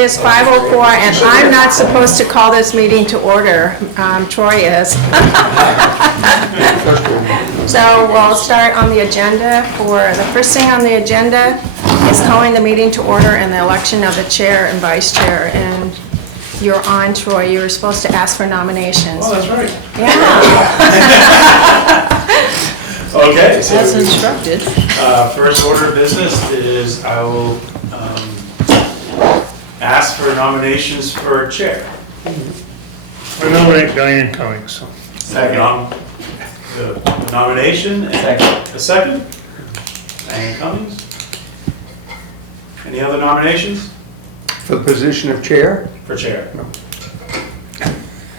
is 5:04, and I'm not supposed to call this meeting to order. Troy is. So we'll start on the agenda. The first thing on the agenda is calling the meeting to order and the election of the chair and vice chair. And you're on, Troy. You were supposed to ask for nominations. Oh, that's right. Yeah. Okay. So, as instructed. first order of business is I will ask for nominations for chair. I nominate Diane Cummings. Second. The nomination and a second. Diane Cummings. Any other nominations For the position of chair? for chair?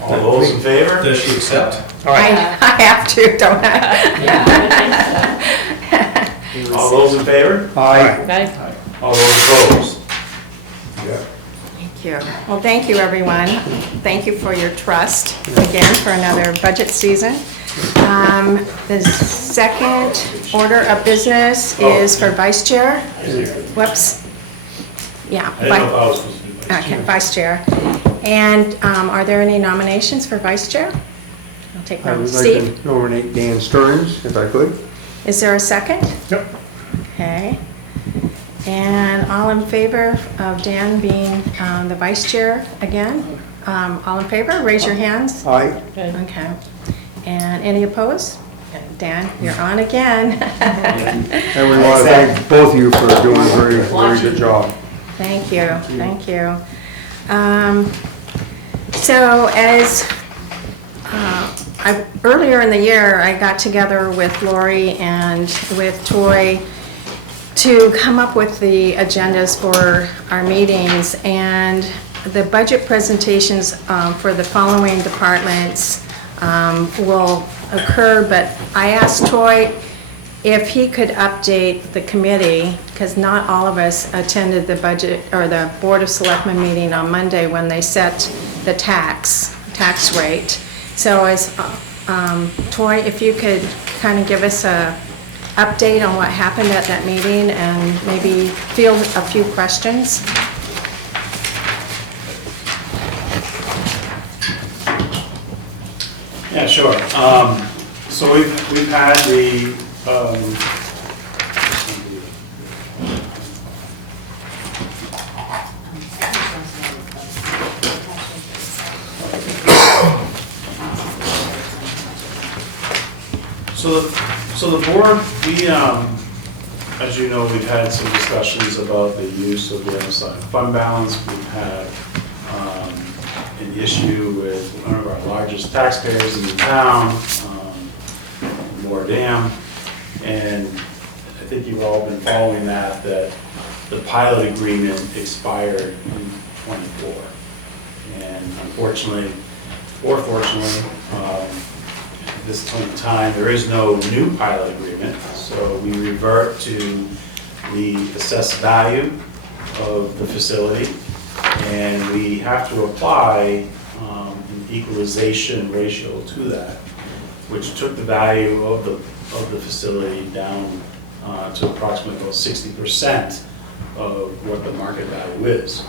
All those in favor? Does she accept? All right. I have to, don't I? All those in favor? Aye. Okay. All those opposed? Thank you. Well, thank you, everyone. Thank you for your trust again for another budget season. The second order of business is for vice chair. Whoops. Yeah. I didn't know if I was supposed to do vice Okay, vice chair. And are there any nominations for vice chair? I'll take I them. would like Steve, to nominate Dan Stearns, if I could. is there a second? Yep. Okay. And all in favor of Dan being the vice chair again? All in favor, raise your hands. Aye. Okay. And any opposed? Dan, you're on again. And we want to thank both of you for doing a very, very good job. Thank you, thank you. So as earlier in the year, I got together with Lori and with Troy to come up with the agendas for our meetings, and the budget presentations for the following departments will occur, but I asked Troy if he could update the committee, because not all of us attended the budget or the Board of Selectmen meeting on Monday when they set the tax rate. So as Troy, if you could kind of give us a update on what happened at that meeting and maybe field a few questions. Yeah, sure. So we've had the so the board, we as you know, we've had some discussions about the use of the unassigned fund balance. We've had an issue with one of our largest taxpayers in the town, Moore Dam, and I think you've all been following that the pilot agreement expired in '24, and unfortunately, or fortunately, at this point in time, there is no new pilot agreement, so we revert to the assessed value of the facility, and we have to apply an equalization ratio to that, which took the value of the facility down to approximately about 60% of what the market value is.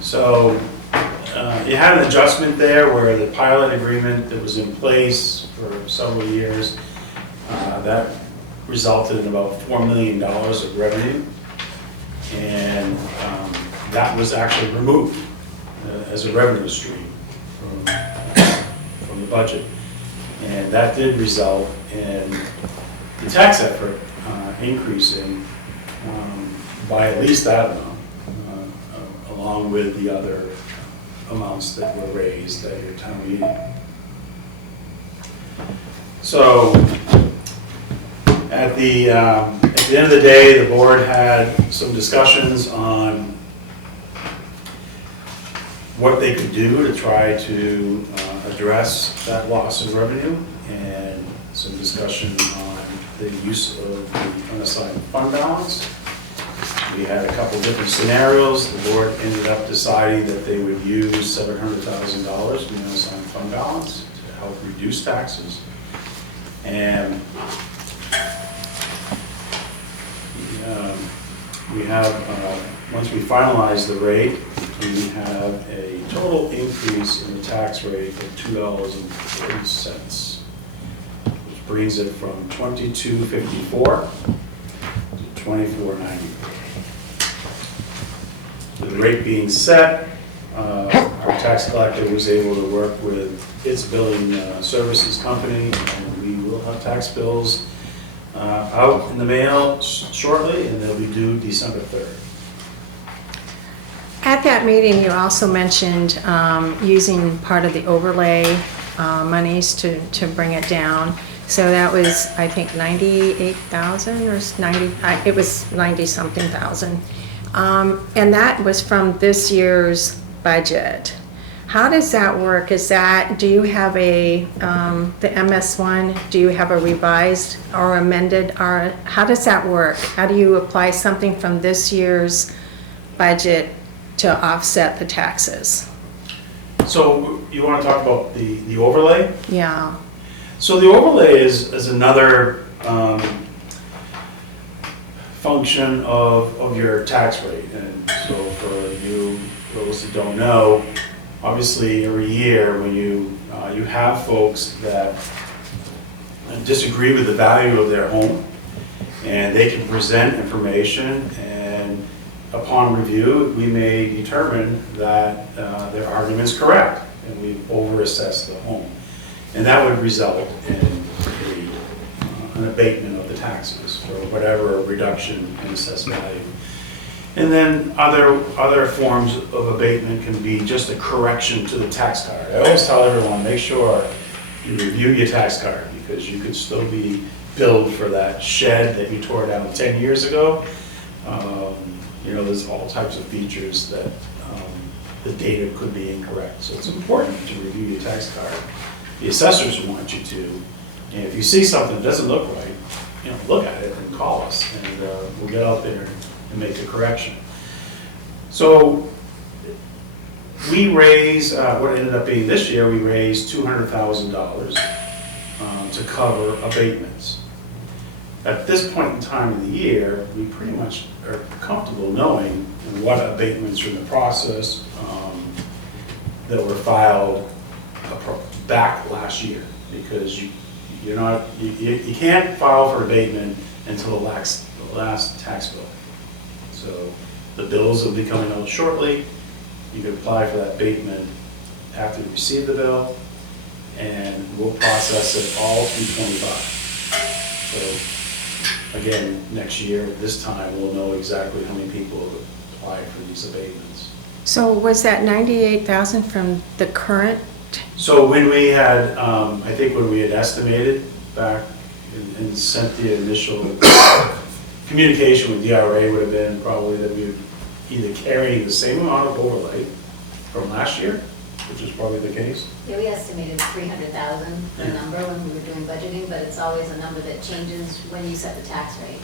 So you had an adjustment there where the pilot agreement that was in place for several years, that resulted in about $4 million of revenue, and that was actually removed as a revenue stream from the budget. And that did result in the tax effort increasing by at least that amount, along with the other amounts that were raised at your town meeting. So at the end of the day, the board had some discussions on what they could do to try to address that loss in revenue, and some discussion on the use of the unassigned fund balance. We had a couple different scenarios. The board ended up deciding that they would use $700,000 from the unassigned fund balance to help reduce taxes. And we have, once we finalize the rate, we have a total increase in the tax rate of $2.30, which brings it from $22.54 to $24.90. With the rate being set, our tax collector was able to work with its billing services company, and we will have tax bills out in the mail shortly, and they'll be due December 3rd. At that meeting, you also mentioned using part of the overlay monies to bring it down. So that was, I think, 98,000 or 90, it was 90-something thousand. And that was from this year's budget. How does that work? Is that, do you have a, the MS1, do you have a revised or amended, or how does that work? How do you apply something from this year's budget to offset the taxes? So you want to talk about the overlay? Yeah. So the overlay is another function of your tax rate. And so for you, those who don't know, obviously every year when you have folks that disagree with the value of their home, and they can present information, and upon review, we may determine that their argument's correct, and we overassess the home. And that would result in an abatement of the taxes, or whatever reduction in assessed value. And then other forms of abatement can be just a correction to the tax card. I always tell everyone, make sure you review your tax card, because you could still be billed for that shed that you tore down 10 years ago. You know, there's all types of features that the data could be incorrect. So it's important to review your tax card. The assessors want you to, and if you see something that doesn't look right, you know, look at it and call us, and we'll get out there and make the correction. So we raised, what ended up being this year, we raised $200,000 to cover abatements. At this point in time of the year, we pretty much are comfortable knowing what abatements are in the process that were filed back last year, because you can't file for abatement until the last tax bill. So the bills will be coming out shortly. You can apply for that abatement after you receive the bill, and we'll process it all through 25. So again, next year, this time, we'll know exactly how many people have applied for these abatements. So was that 98,000 from the current? So when we had, I think when we had estimated back and sent the initial communication with DRA, would have been probably that we would either carry the same amount of overlay from last year, which is probably the case. Yeah, we estimated 300,000, the number when we were doing budgeting, but it's always a number that changes when you set the tax rate.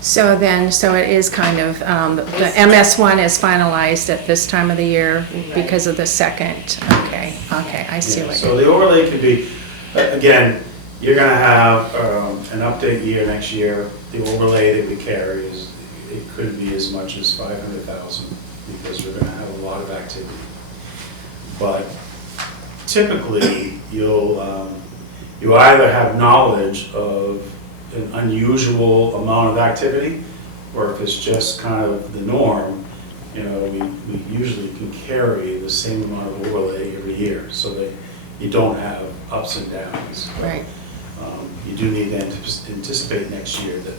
So then, so it is kind of, the MS1 is finalized at this time of the year because of the second. Okay, I see Yeah, what so the overlay could be, again, you're gonna have an update year next year. The overlay that we carry it could be as much as 500,000, because we're gonna have a lot of activity. But typically, you either have knowledge of an unusual amount of activity, or if it's just kind of the norm, you know, we usually can carry the same amount of overlay every year, so that you don't have ups and downs. Right. You do need to anticipate next year that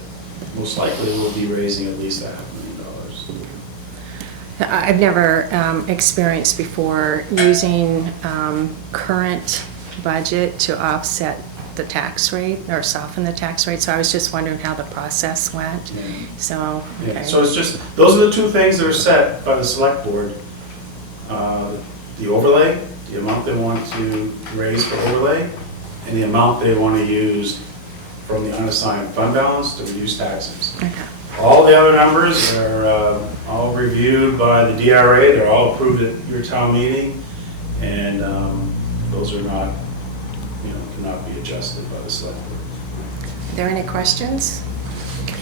most likely we'll be raising at least $500,000. I've never experienced before using current budget to offset the tax rate or soften the tax rate, so I was just wondering how the process went. Yeah. So, Yeah, okay. so it's just, those are the two things that are set by the select board. The overlay, the amount they want to raise for overlay, and the amount they want to use from the unassigned fund balance to reduce taxes. Okay. All the other numbers are all reviewed by the DRA, they're all approved at your town meeting, and those are not, cannot be adjusted by the select board. Are there any questions?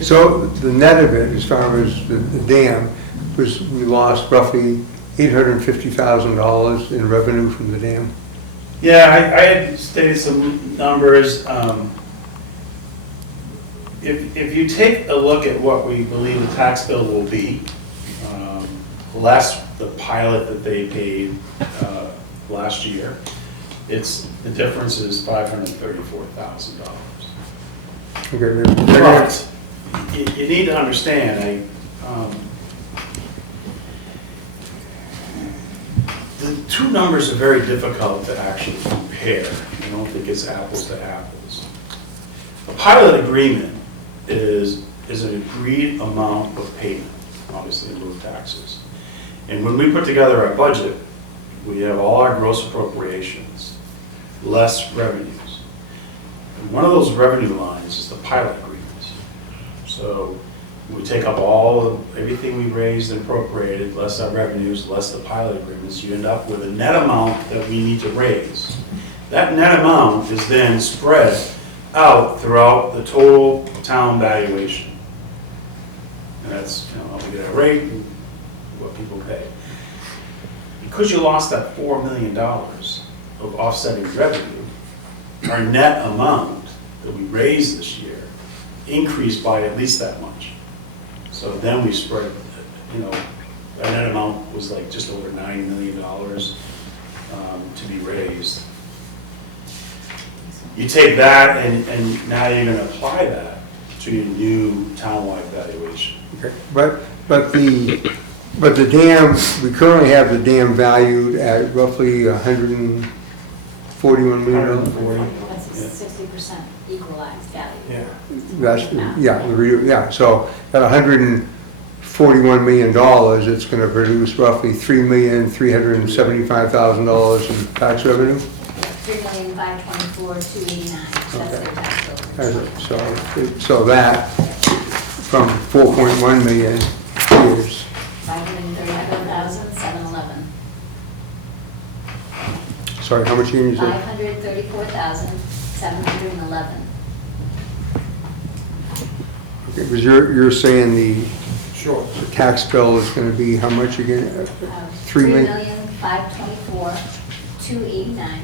So the net of it, as far as the dam, was we lost roughly $850,000 in revenue from the dam. Yeah, I had stated some numbers. If you take a look at what we believe the tax bill will be, less the pilot that they paid last year, the difference is $534,000. Okay, But you need to understand, the two numbers are very difficult to actually compare. I don't think it's apples to apples. A pilot agreement is an agreed amount of payment, obviously in lieu of taxes. And when we put together our budget, we have all our gross appropriations, less revenues. And one of those revenue lines is the pilot agreements. So we take up everything we raised and appropriated, less our revenues, less the pilot agreements, you end up with a net amount that we need to raise. That net amount is then spread out throughout the total town valuation. And that's, how we get a rate and what people pay. Because you lost that $4 million of offsetting revenue, our net amount that we raised this year increased by at least that much. So then we spread, our net amount was like just over $9 million to be raised. You take that and now you're going to apply that to your new townwide valuation. Okay, but the dam, we currently have the dam valued at roughly $141 million. 140. That's a 60% equalized value. So at $141 million, it's going to produce roughly $3,375,000 in tax revenue. 3,524,289, that's their tax bill. So that from 4.1 million is, 534,711. sorry, how much you said? 534,711. Okay, because you're saying the Sure. tax bill is going to be how much again? 3 million? 3,524,289.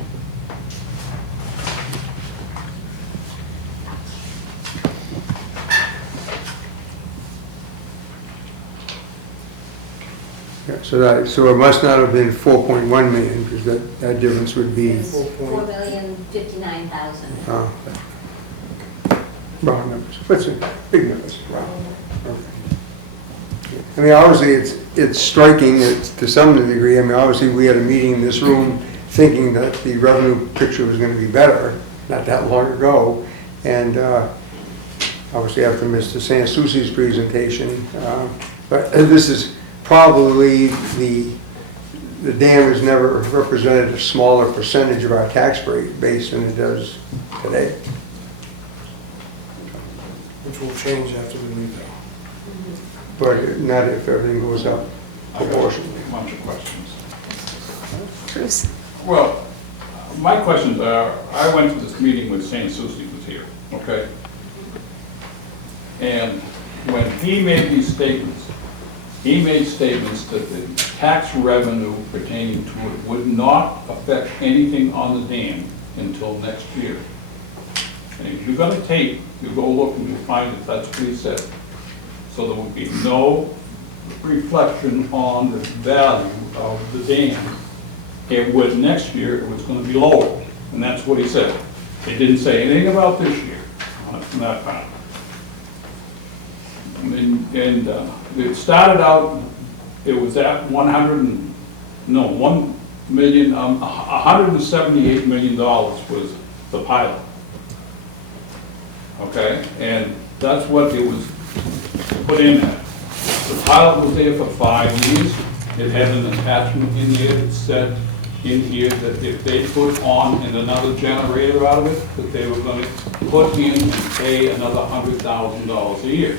Yeah, so it must not have been 4.1 million, because that difference would be, It's 4,059,000. round numbers, but it's big numbers, round. I mean, obviously, it's striking to some degree. I mean, obviously, we had a meeting in this room thinking that the revenue picture was going to be better, not that long ago, and obviously after Mr. Sansucci's presentation, but this is probably the dam has never represented a smaller percentage of our tax base than it does today. Which will change after the new bill. But not if everything goes up proportionally. A bunch of questions. Bruce? Well, my questions are, I went to this meeting with Sansucci was here, okay? And when he made these statements, he made statements that the tax revenue pertaining to it would not affect anything on the dam until next year. And if you got a tape, you go look and you find that that's what he said. So there would be no reflection on the value of the dam. It would, next year, it was gonna be lower, and that's what he said. He didn't say anything about this year, from that part. And it started out, it was at $178 million was the pilot. Okay, and that's what it was put in at. The pilot was there for 5 years. It had an attachment in here that said in here that if they put on another generator out of it, that they were gonna put in and pay another $100,000 a year.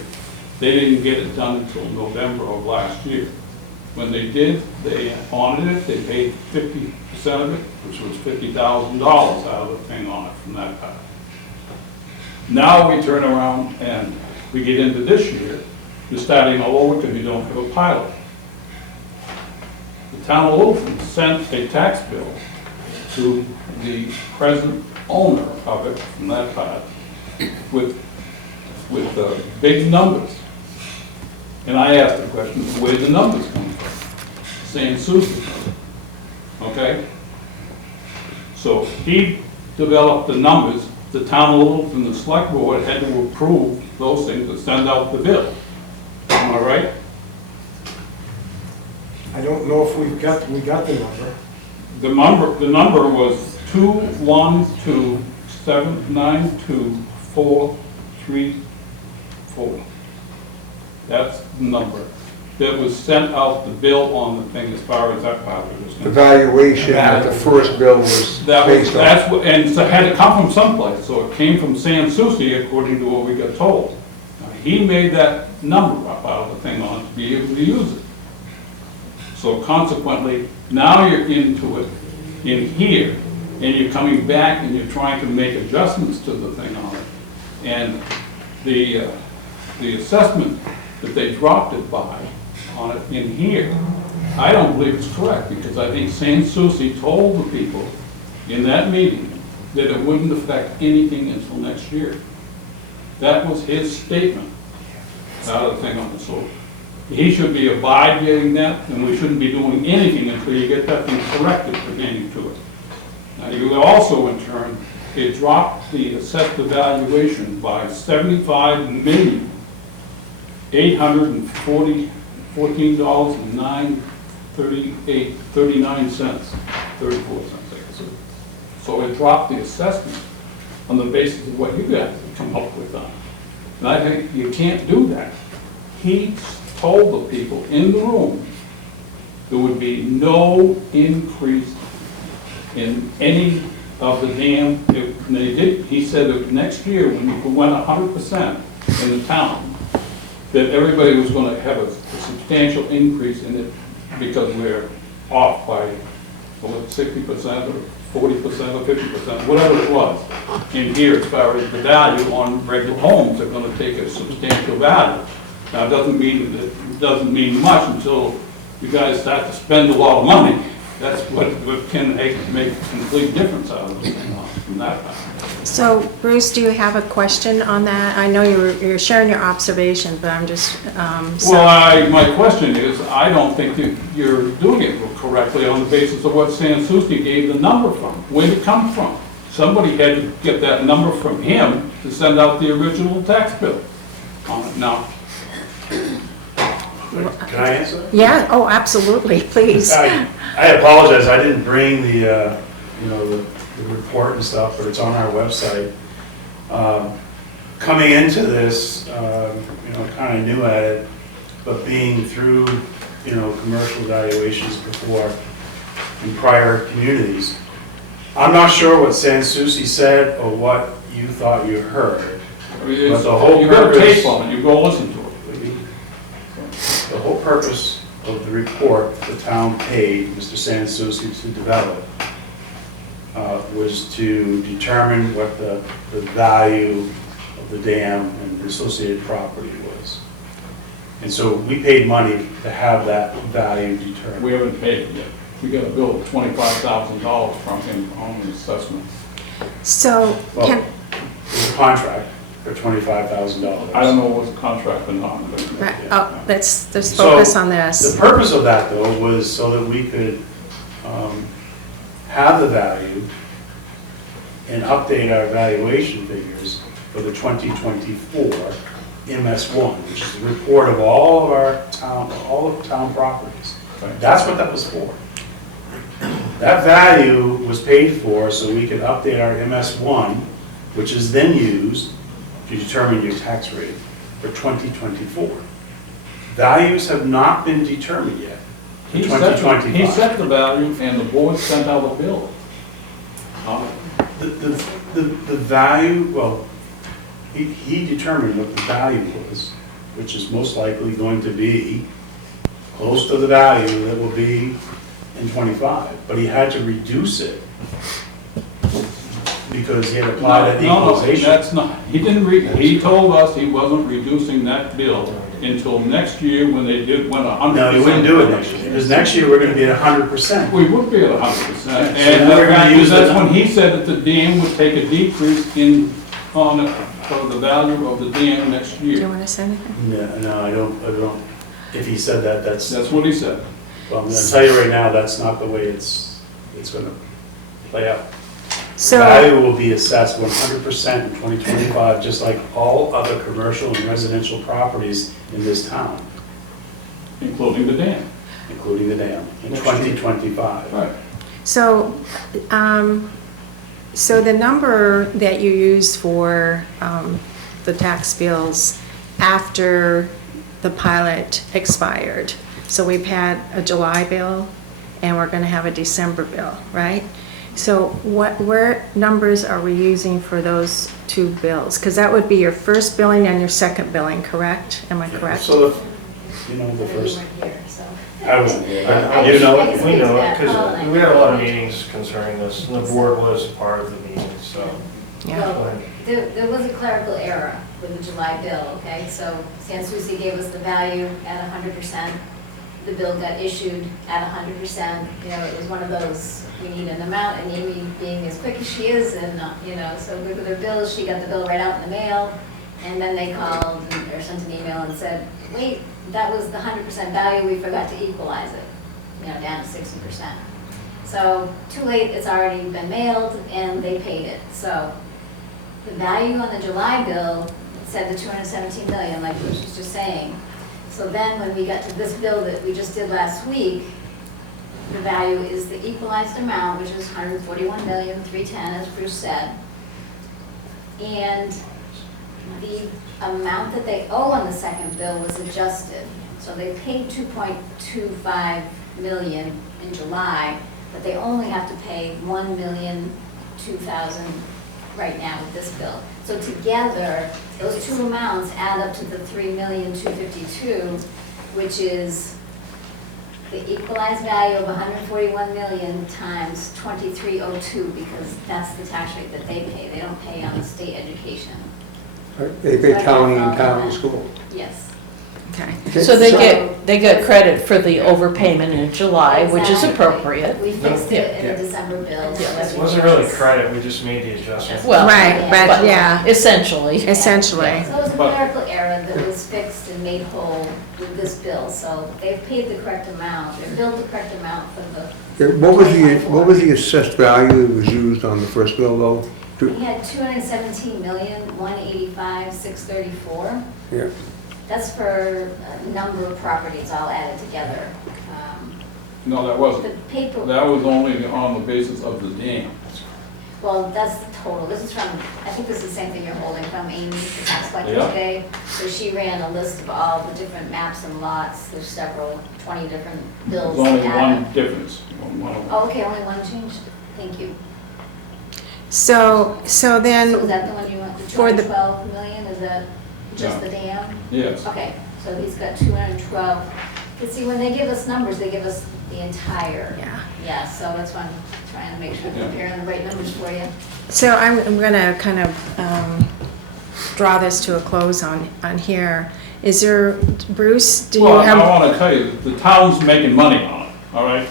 They didn't get it done until November of last year. When they did, they honored it, they paid 50% of it, which was $50,000 out of the thing on it from that part. Now we turn around and we get into this year, you're starting all over because you don't have a pilot. the town of Littleton sent a tax bill to the present owner of it from that part with big numbers. And I asked the question, where the numbers come from? Saying Susie. Okay? So he developed the numbers, the town of Littleton, the select board had to approve those things to send out the bill. Am I right? I don't know if we got the number. The number was 212792434. That's the number that was sent out, the bill on the thing as far as that part was The concerned. valuation that the first bill was based on. That's what, and so it had to come from someplace, so it came from Sam Susi according to what we got told. Now, he made that number up out of the thing on to be able to use it. So consequently, now you're into it in here, and you're coming back and you're trying to make adjustments to the thing on it. And the assessment that they dropped it by on it in here, I don't believe it's correct, because I think Sam Susi told the people in that meeting that it wouldn't affect anything until next year. That was his statement out of the thing on the soil. He should be abiding that, and we shouldn't be doing anything until you get that thing corrected pertaining to it. Now, you also, in turn, it dropped the assessed evaluation by $75,814.39, 34 cents, I guess. So it dropped the assessment on the basis of what you guys come up with on it. And I think you can't do that. He told the people in the room there would be no increase in any of the dam. He said that next year, when you went 100% in the town, that everybody was going to have a substantial increase in it because we're off by 60% or 40% or 50%, whatever it was. In here, as far as the value on regular homes, they're going to take a substantial value. Now, it doesn't mean much until you guys start to spend a lot of money. That's what can make a complete difference out of it from that point. So Bruce, do you have a question on that? I know you're sharing your observation, but I'm just, Well, my question is, I don't think that you're doing it correctly on the basis of what Sam Susi gave the number from. Where did it come from? Somebody had to get that number from him to send out the original tax bill on it. Now, Can I answer? Yeah, oh, absolutely, please. I apologize, I didn't bring the report and stuff, but it's on our website. Coming into this, kind of new at it, but being through, commercial valuations before in prior communities, I'm not sure what Sam Susi said or what you thought you heard. But the whole you got a purpose- tape on it, you go listen to it. The whole purpose of the report the town paid Mr. Sam Susi to develop was to determine what the value of the dam and the associated property was. And so we paid money to have that value determined. We haven't paid it yet. We got a bill of $25,000 from him on the assessment. So, Well, can, There's a contract for $25,000. I don't know what's the contract or not, but let's So, focus on The this. purpose of that, though, was so that we could have the value and update our valuation figures for the 2024 MS1, which is the report of all of town properties. That's what that was for. That value was paid for so we could update our MS1, which is then used to determine your tax rate for 2024. Values have not been determined yet for he 2025. set the value and the board sent out a bill. The value, well, he determined what the value was, which is most likely going to be close to the value that will be in 25, but he had to reduce it because he had applied an No, equalization. that's not, he told us he wasn't reducing that bill until next year when they went 100%. No, you wouldn't do it next year, because next year we're gonna be at 100%. We would be at 100%. Yeah, so And now the we're gonna fact is, use the that's when number. he said that the dam would take a decrease in, for the value of the dam next Do you year. want to say anything? No, I don't, if he said that, that's, That's what he said. well, I'm gonna tell you right now, that's not the way it's gonna play out. So, Value will be assessed 100% in 2025, just like all other commercial and residential properties in this town, Including the dam. including the dam, in 2025. Right. so, so the number that you use for the tax bills after the pilot expired, so we've had a July bill and we're going to have a December bill, right? So where numbers are we using for those two bills? Because that would be your first billing and your second billing, correct? Am I correct? So, you know, the I know you first, weren't here, so. I wasn't here, but I you know can it. speak We to know it, that. Paul because and I we had a lot of know. meetings concerning this, and the board was part of the meeting, so. Yeah. Well, there was a clerical error with the July bill, okay? So San Souci gave us the value at 100%. The bill got issued at 100%. You know, it was one of those, we need an amount, and Amy being as quick as she is, and, you know, so good with her bills, she got the bill right out in the mail. And then they called or sent an email and said, wait, that was the 100% value, we forgot to equalize it, you know, down to 60%. So too late, it's already been mailed, and they paid it. So the value on the July bill said the 217 million, like Bruce was just saying. So then when we got to this bill that we just did last week, the value is the equalized amount, which is 141,310,000, as Bruce said. And the amount that they owe on the second bill was adjusted. So they paid 2.25 million in July, but they only have to pay 1,002,000 right now with this bill. So together, those two amounts add up to the 3,252,000, which is the equalized value of 141 million times 2302, because that's the tax rate that they pay. They don't pay on the state education. They pay county and county school. Yes. Okay. So they get credit for the overpayment in July, which is Exactly. appropriate. We fixed it in Yeah. the December bill. so Yeah. It wasn't really credit, we just made the adjustment. Well, Right, but but yeah, essentially. essentially. So it was a clerical error that was fixed and made whole with this bill. So they've paid the correct amount, they've billed the correct amount for the Yeah, what was the assessed value that was used on the first bill, though? We had 217,185,634. Yeah, That's for a number of properties all added together. No, that The wasn't. paper, That was only on the basis of the dam. well, that's the total. This is from, I think this is the same thing you're holding from Amy, the tax collector Yeah. today. So she ran a list of all the different maps and lots. There's several, 20 different bills. There's only that add one up. difference. One of them. Oh, okay, only one change? Thank you. So So is then, that the one you want, the For the- 212 million? Is that just Yeah. the dam? Yes. Okay, so he's got 212. Because see, when they give us numbers, they give us the entire. yeah. Yeah, so that's why I'm trying to make sure I'm Yeah. comparing the right numbers for you. So I'm going to kind of draw this to a close on here. Is there, Bruce, do you Well, I have? want to tell you, that the town's making money on it, all right?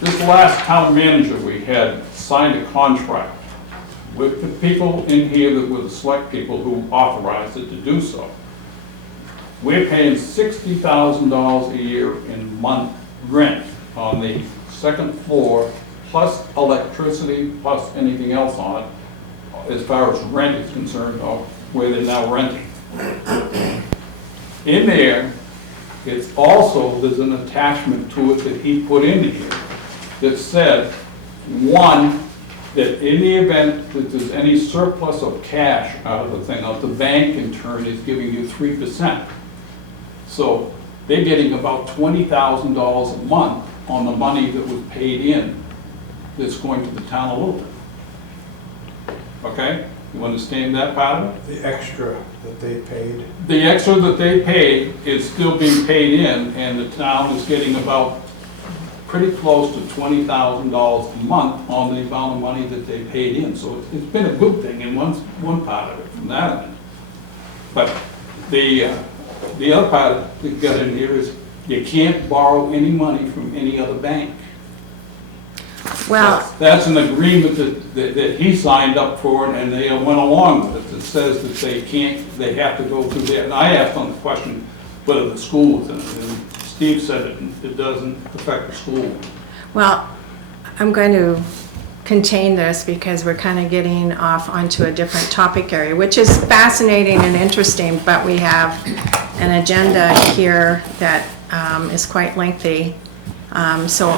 This last town manager we had signed a contract with the people in here that were the select people who authorized it to do so. We're paying $60,000 a year in month rent on the second floor, plus electricity, plus anything else on it, as far as rent is concerned, or where they're now renting. In there, it's also, there's an attachment to it that he put in here that said, one, that in the event that there's any surplus of cash out of the thing, the bank in turn is giving you 3%. So they're getting about $20,000 a month on the money that was paid in that's going to the town of Littleton. Okay? You understand that part of it? The extra that they paid. The extra that they paid is still being paid in, and the town is getting about pretty close to $20,000 a month on the amount of money that they paid in. So it's been a good thing in one part of it from that end. But the the other part that got in here is you can't borrow any money from any other bank. Well, That's an agreement that he signed up for and they went along with it. It says that they can't, they have to go through there. And I asked them the question, whether the school was in it, and Steve said it doesn't affect the school. well, I'm going to contain this because we're kind of getting off onto a different topic area, which is fascinating and interesting, but we have an agenda here that is quite lengthy. So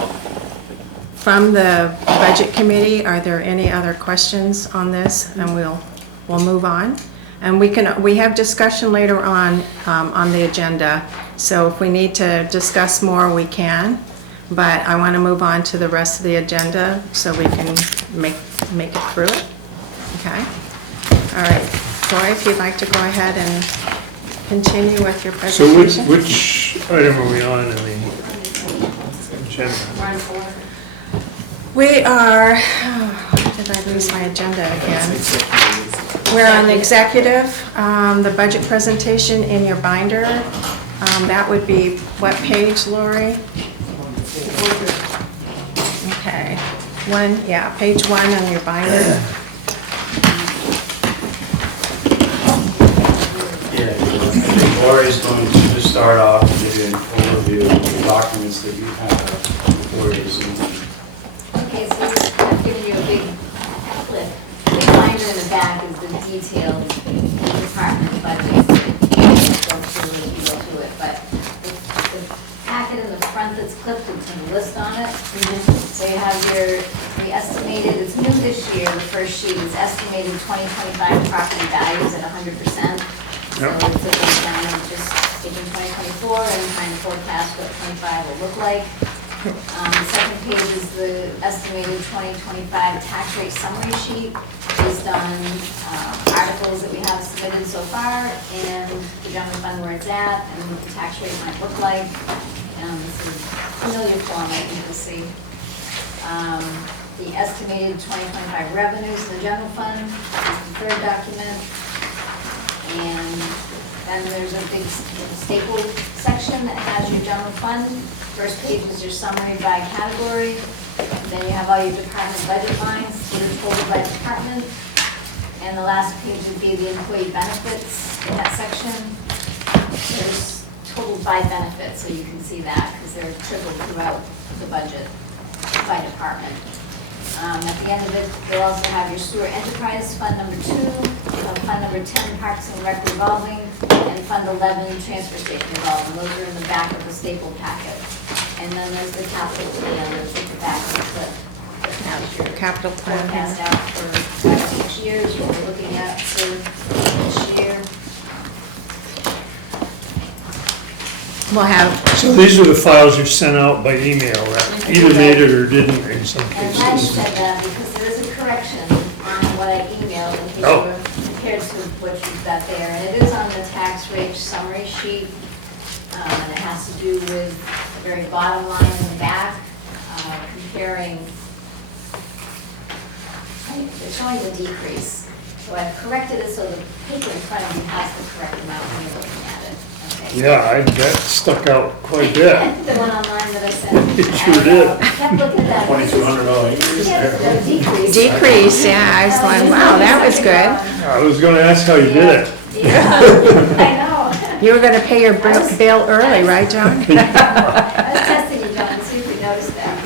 from the Budget Committee, are there any other questions on this? And we'll move on. And we have discussion later on the agenda. So if we need to discuss more, we can. But I want to move on to the rest of the agenda so we can make it through it. Okay? All right. Troy, if you'd like to go ahead and continue with your So presentation. which item are we on in the agenda? Run for. We are, did I lose my agenda again? We're on the executive, the budget presentation in your binder. That would be what page, Lori? Okay, page 1 on your binder. Yeah, I think Lori's going to just start off and give you an overview of the documents that you have before you this evening. Okay, so I've given you a big flip. The binder in the back is the detailed department budget. Go through it, but the packet in the front that's clipped with a list on it. So you have we estimated, it's new this year, the first sheet is estimated 2025 property values at 100%. So Yep. it's a breakdown of just taking 2024 and trying to forecast what 25 will look like. The second page is the estimated 2025 tax rate summary sheet based on articles that we have submitted so far and the general fund where it's at and what the tax rate might look like. This is a familiar form, I think you'll see. The estimated 2025 revenues in the general fund is the third document. And then there's a big staple section that has your general fund. First page is your summary by category. Then you have all your department budget lines, that are totaled by department. And the last page would be the employee benefits in that section. There's totaled by benefits, so you can see that because they're tripled throughout the budget by department. At the end of it, you'll also have your sewer enterprise, fund number 2, fund number 10, parks and rec revolving, and fund 11, transfer station revolving. Those are in the back of the staple packet. And then there's the capital plan that's at the back of the clip. That has your Capital plan. forecast out for each year, what we're looking at for this year. We'll have, So these are the files you sent out by email that either made it or didn't in some And I'm glad you cases. said that because there is a correction on what I emailed in case you Oh. were compared to what you've got there. And it is on the tax rate summary sheet. And it has to do with the very bottom line in the back, comparing, they're showing the decrease. So I've corrected it so the paper in front of you has the correct amount when you're looking at it. Okay? Yeah, that stuck out quite a bit. The one online that I sent. It sure did. I kept looking at that. $2,200 increase Yeah, there. the decrease. decrease, yeah, I was like, wow, that was good. I was gonna ask how you did it. Yeah, I know. You were gonna pay your bill early, right, John? I was testing you, John, to see if you noticed that.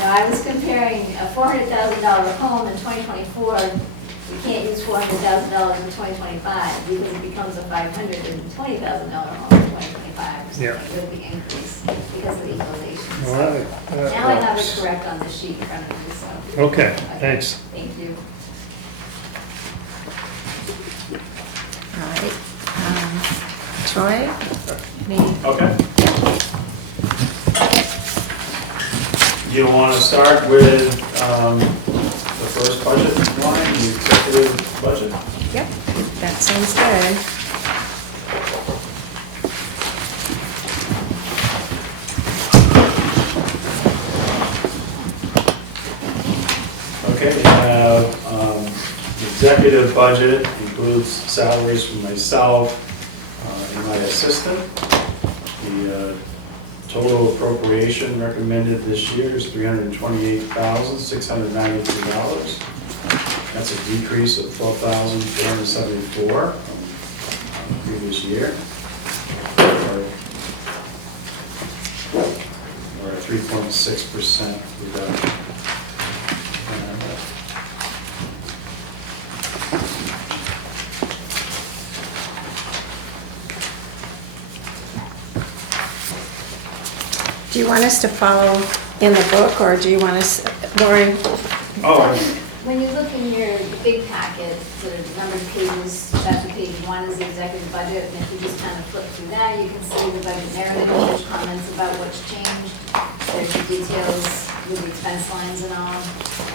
No, I was comparing a $400,000 home in 2024. You can't use $400,000 in 2025 because it becomes a $520,000 home in 2025. So Yeah. it's a real big increase because of the equalization. Well, that Now I have works. it correct on the sheet in front of me, so. Okay, thanks. Thank you. All right. Troy? Any- Okay. You want to start with the first budget line, the executive budget? Yep, that sounds good. Okay, we have, the executive budget includes salaries for myself, assistant. The total appropriation recommended this year is $328,693. That's a decrease of $12,474 from the previous year, or a 3.6% reduction. Do you want us to follow in the book, or do you want us, Lori? Oh, When you look in your big packet, the numbered pages, that's page 1 is the executive budget, and if you just kind of flip through that, you can see the budget narrative, there's comments about what's changed, there's the details with the expense lines and all,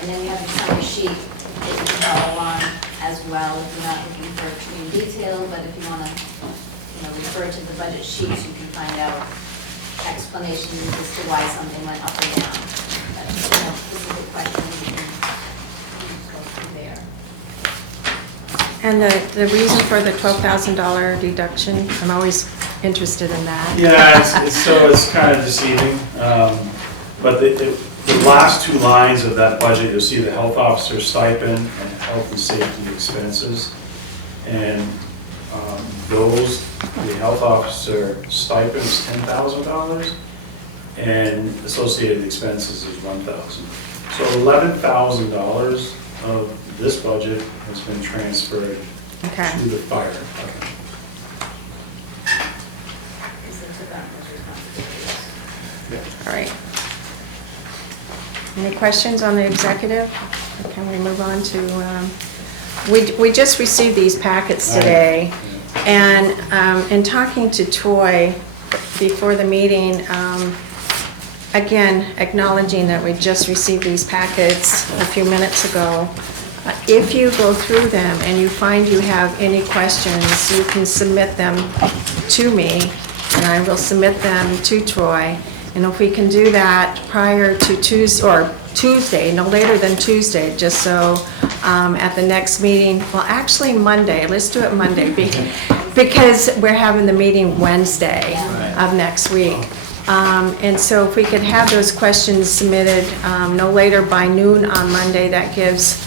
and then you have the summary sheet that you can follow on as well, if you're not looking for extreme detail, but if you want to, refer to the budget sheets, you can find out explanations as to why something went up or down. But, specific questions, you can go through there. And the reason for the $12,000 deduction, I'm always interested in that. yeah, it's kind of deceiving. But the last two lines of that budget, you'll see the health officer stipend and health and safety expenses. And the health officer stipend is $10,000, and associated expenses is $1,000. So $11,000 of this budget has been transferred Okay. to the fire department. Because they took out those responsibilities. All right. Any questions on the executive? Or can we move on to, we just received these packets today, and in talking to Troy before the meeting, again, acknowledging that we just received these packets a few minutes ago, if you go through them and you find you have any questions, you can submit them to me, and I will submit them to Troy. And if we can do that prior to Tuesday, no later than Tuesday, just so at the next meeting, well, actually Monday, let's do it Monday, because we're having the meeting Wednesday of next week. And so if we could have those questions submitted no later by noon on Monday, that gives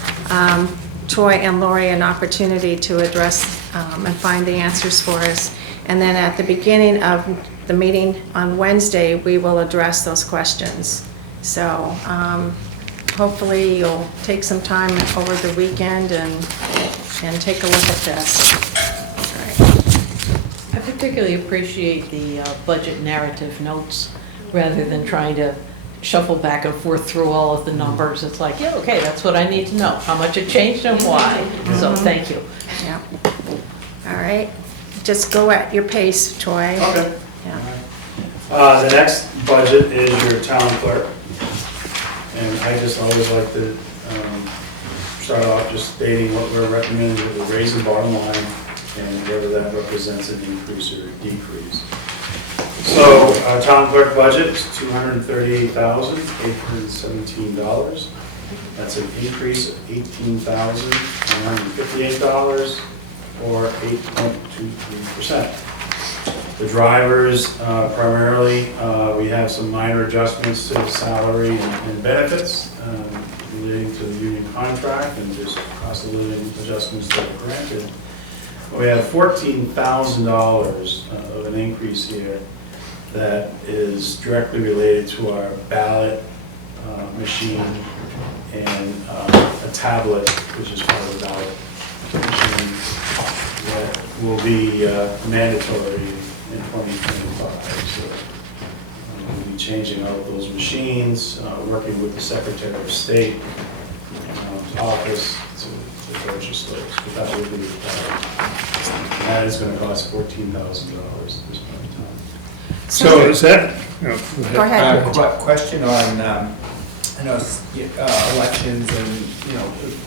Troy and Lori an opportunity to address and find the answers for us. And then at the beginning of the meeting on Wednesday, we will address those questions. So hopefully you'll take some time over the weekend and take a look at this. All right. I particularly appreciate the budget narrative notes, rather than trying to shuffle back and forth through all of the numbers. It's like, yeah, okay, that's what I need to know, how much it changed and why. So thank you. Yeah. All right. Just go at your pace, Troy. Okay. Yeah. The next budget is your town clerk. And I just always like to start off just stating what we're recommending with the raise in bottom line and whether that represents an increase or a decrease. So our town clerk budget is $238,817. That's an increase of $18,158 or 8.23%. The drivers, primarily, we have some minor adjustments to salary and benefits relating to the union contract and just cost of living adjustments that are granted. We have $14,000 of an increase here that is directly related to our ballot machine and a tablet, which is part of the ballot machine, that will be mandatory in 2025. So we'll be changing out those machines, working with the Secretary of State's office to purchase those. But that will be that is going to cost $14,000 at this point in time. So is that, no, Go ahead. Question on, elections and,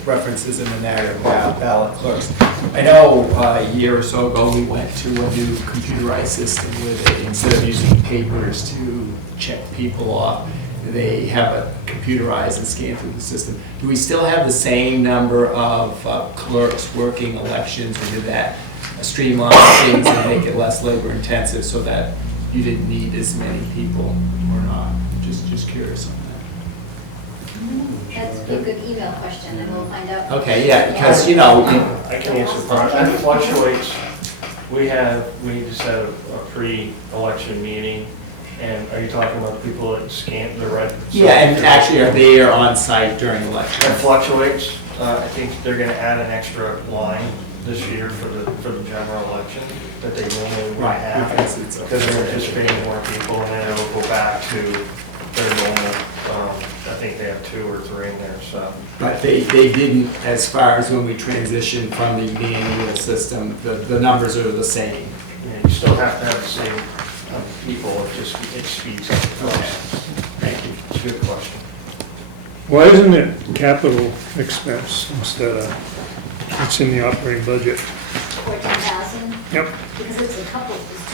references in the narrative about ballot clerks. I know a year or so ago, we went to a new computerized system where they, instead of using papers to check people off, they have a computerized and scan through the system. Do we still have the same number of clerks working elections, or did that streamline things and make it less labor intensive so that you didn't need as many people or not? Just curious on That's a good email question, and we'll find out. that. Okay, yeah, because, you know, I can answer part. That fluctuates. We just had a pre-election meeting, and are you talking about the people that scan the red? yeah, and actually are there on site during election? That fluctuates. I think they're gonna add an extra line this year for the general election that they normally would Right, have. because it's. Because they're anticipating more people, and then it'll go back to their normal, I think they have 2 or 3 in there, so. But they didn't, as far as when we transitioned from the manual system, the numbers are the same. Yeah, you still have to have the same people, it speeds up the process. Thank you. It's a good question. Why isn't it capital expense instead of, it's in the operating budget? 14,000? Yep. Because it's it's 2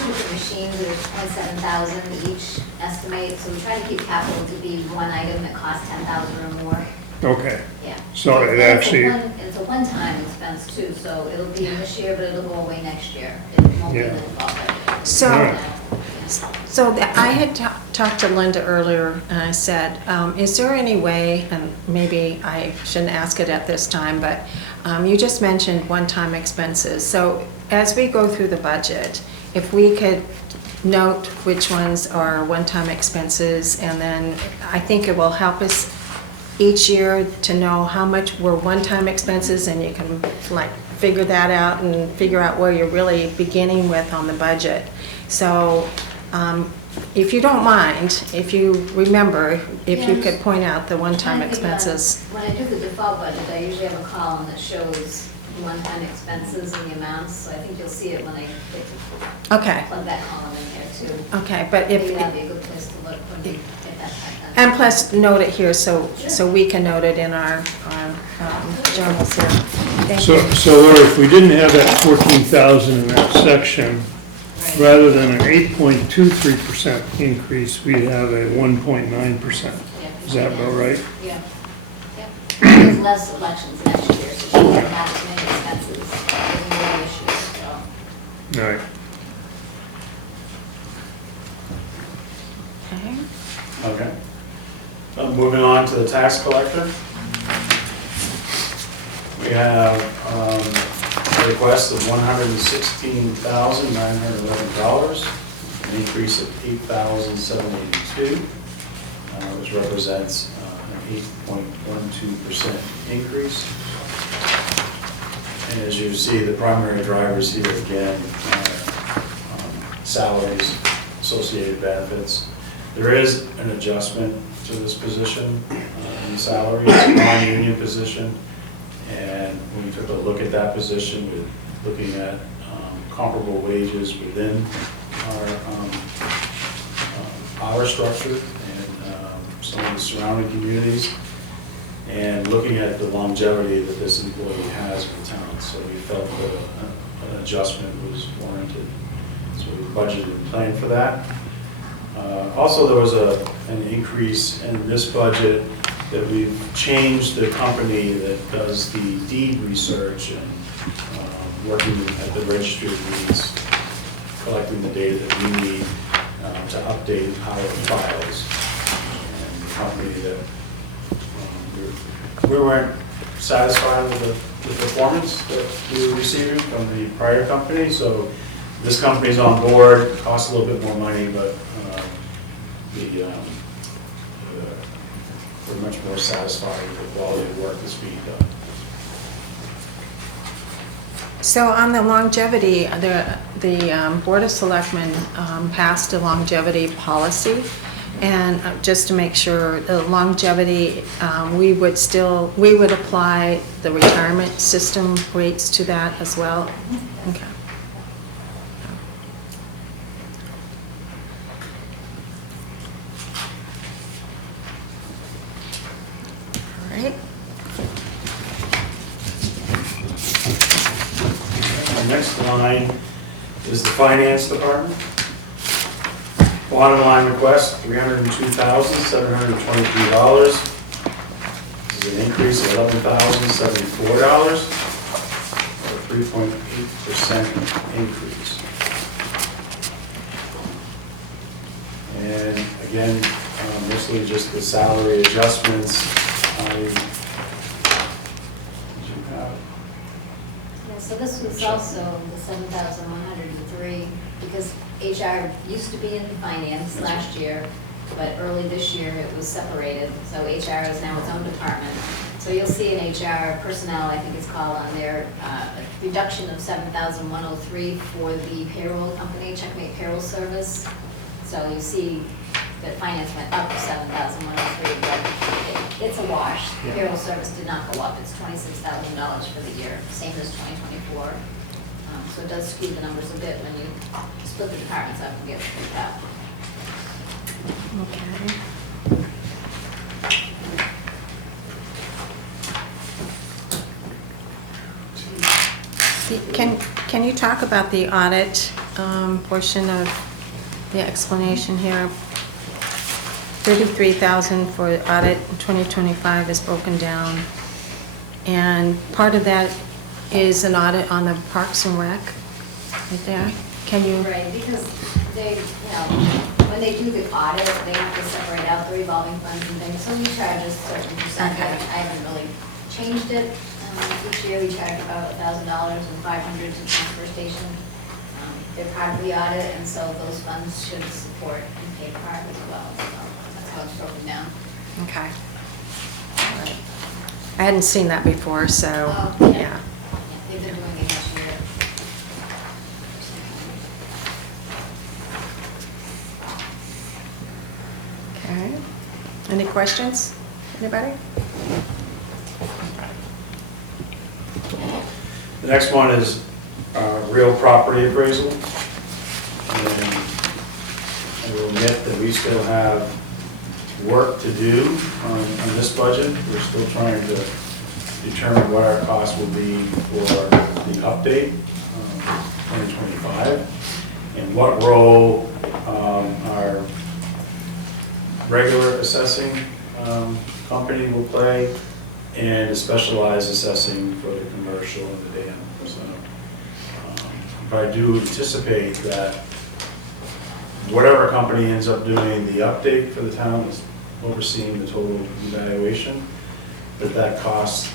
different machines, there's 27,000 each estimate, so we try to keep capital to be one item that costs 10,000 or more, Okay, yeah. so it And actually, it's a one-time expense too, so it'll be in this year, but it'll go away next year. It won't be in the Yeah. default budget. So- Alright. I had talked to Linda earlier, and I said, is there any way, and maybe I shouldn't ask it at this time, but you just mentioned one-time expenses. So as we go through the budget, if we could note which ones are one-time expenses, and then I think it will help us each year to know how much were one-time expenses, and you can like figure that out and figure out where you're really beginning with on the budget. So if you don't mind, if you remember, if you could point out the one-time expenses. When I do the default budget, I usually have a column that shows the one-time expenses and the amounts, so I think you'll see it when I Okay, plug that column in there too. okay, but Maybe if, that'd be a good place to look when we get that time done. and plus note it here so we can note it in our journals here. Thank so, you. so Laura, if we didn't have that 14,000 in that section, rather than an 8.23% increase, we'd have a 1.9%. Yeah. Is that about right? Yeah. Yeah. There's less elections next year, so we won't have as many expenses, as more issues, so. All right. Okay. Okay. Moving on to the tax collector. We have a request of $116,911, an increase of $8,782, which represents an 8.12% increase. And as you see, the primary drivers here again are salaries, associated benefits. There is an adjustment to this position in salary. It's a non-union position. And when we took a look at that position, we're looking at comparable wages within our structure and some of the surrounding communities, and looking at the longevity that this employee has in town. So we felt that an adjustment was warranted. So we budgeted and planned for that. Also, there was an increase in this budget that we've changed the company that does the deed research and working at the registry of deeds, collecting the data that we need to update our files. And the company that we weren't satisfied with the performance that we were receiving from the prior company, so this company's on board. Costs a little bit more money, but we're much more satisfied with the quality of work that's being done. So on the longevity, the Board of Selectmen passed a longevity policy, and just to make sure, the longevity, we would apply the retirement system rates to that as well? Okay. All right. The next line is the finance department. Bottom line request, $302,723. This is an increase of $11,074. 3.8% increase. And again, mostly just the salary adjustments. Yeah, so this was also the 7,103, because HR used to be in finance last year, but early this year it was separated, so HR is now its own department. So you'll see in HR personnel, I think it's called on there, a reduction of 7,103 for the payroll company, Checkmate Payroll Service. So you see that finance went up 7,103, but it's a wash. The payroll service did not go up, it's $26,000 for the year, same as 2024. So it does skew the numbers a bit when you split the departments up and get it picked up. Okay. Can you talk about the audit portion of the explanation here? 33,000 for audit in 2025 is broken down. And part of that is an audit on the Parks and Rec, right there. Can you? Right, because they, when they do the audit, they have to separate out the revolving funds and things, so we charge a certain percentage. Okay. I haven't really changed it. Each year we charge about $1,000 and $500 to transfer station. They're part of the audit, and so those funds should support and pay part as well, so that's how it's broken down. Okay. All right. I hadn't seen that before, so, Oh, yeah. Yeah, they've been doing it each year. Okay. Any questions? Anybody? The next one is real property appraisal. And I will admit that we still have work to do on this budget. We're still trying to determine what our cost will be for the update, 2025, and what role our regular assessing company will play, and a specialized assessing for the commercial and the dam. So, but I do anticipate that whatever company ends up doing the update for the town is overseeing the total evaluation, that cost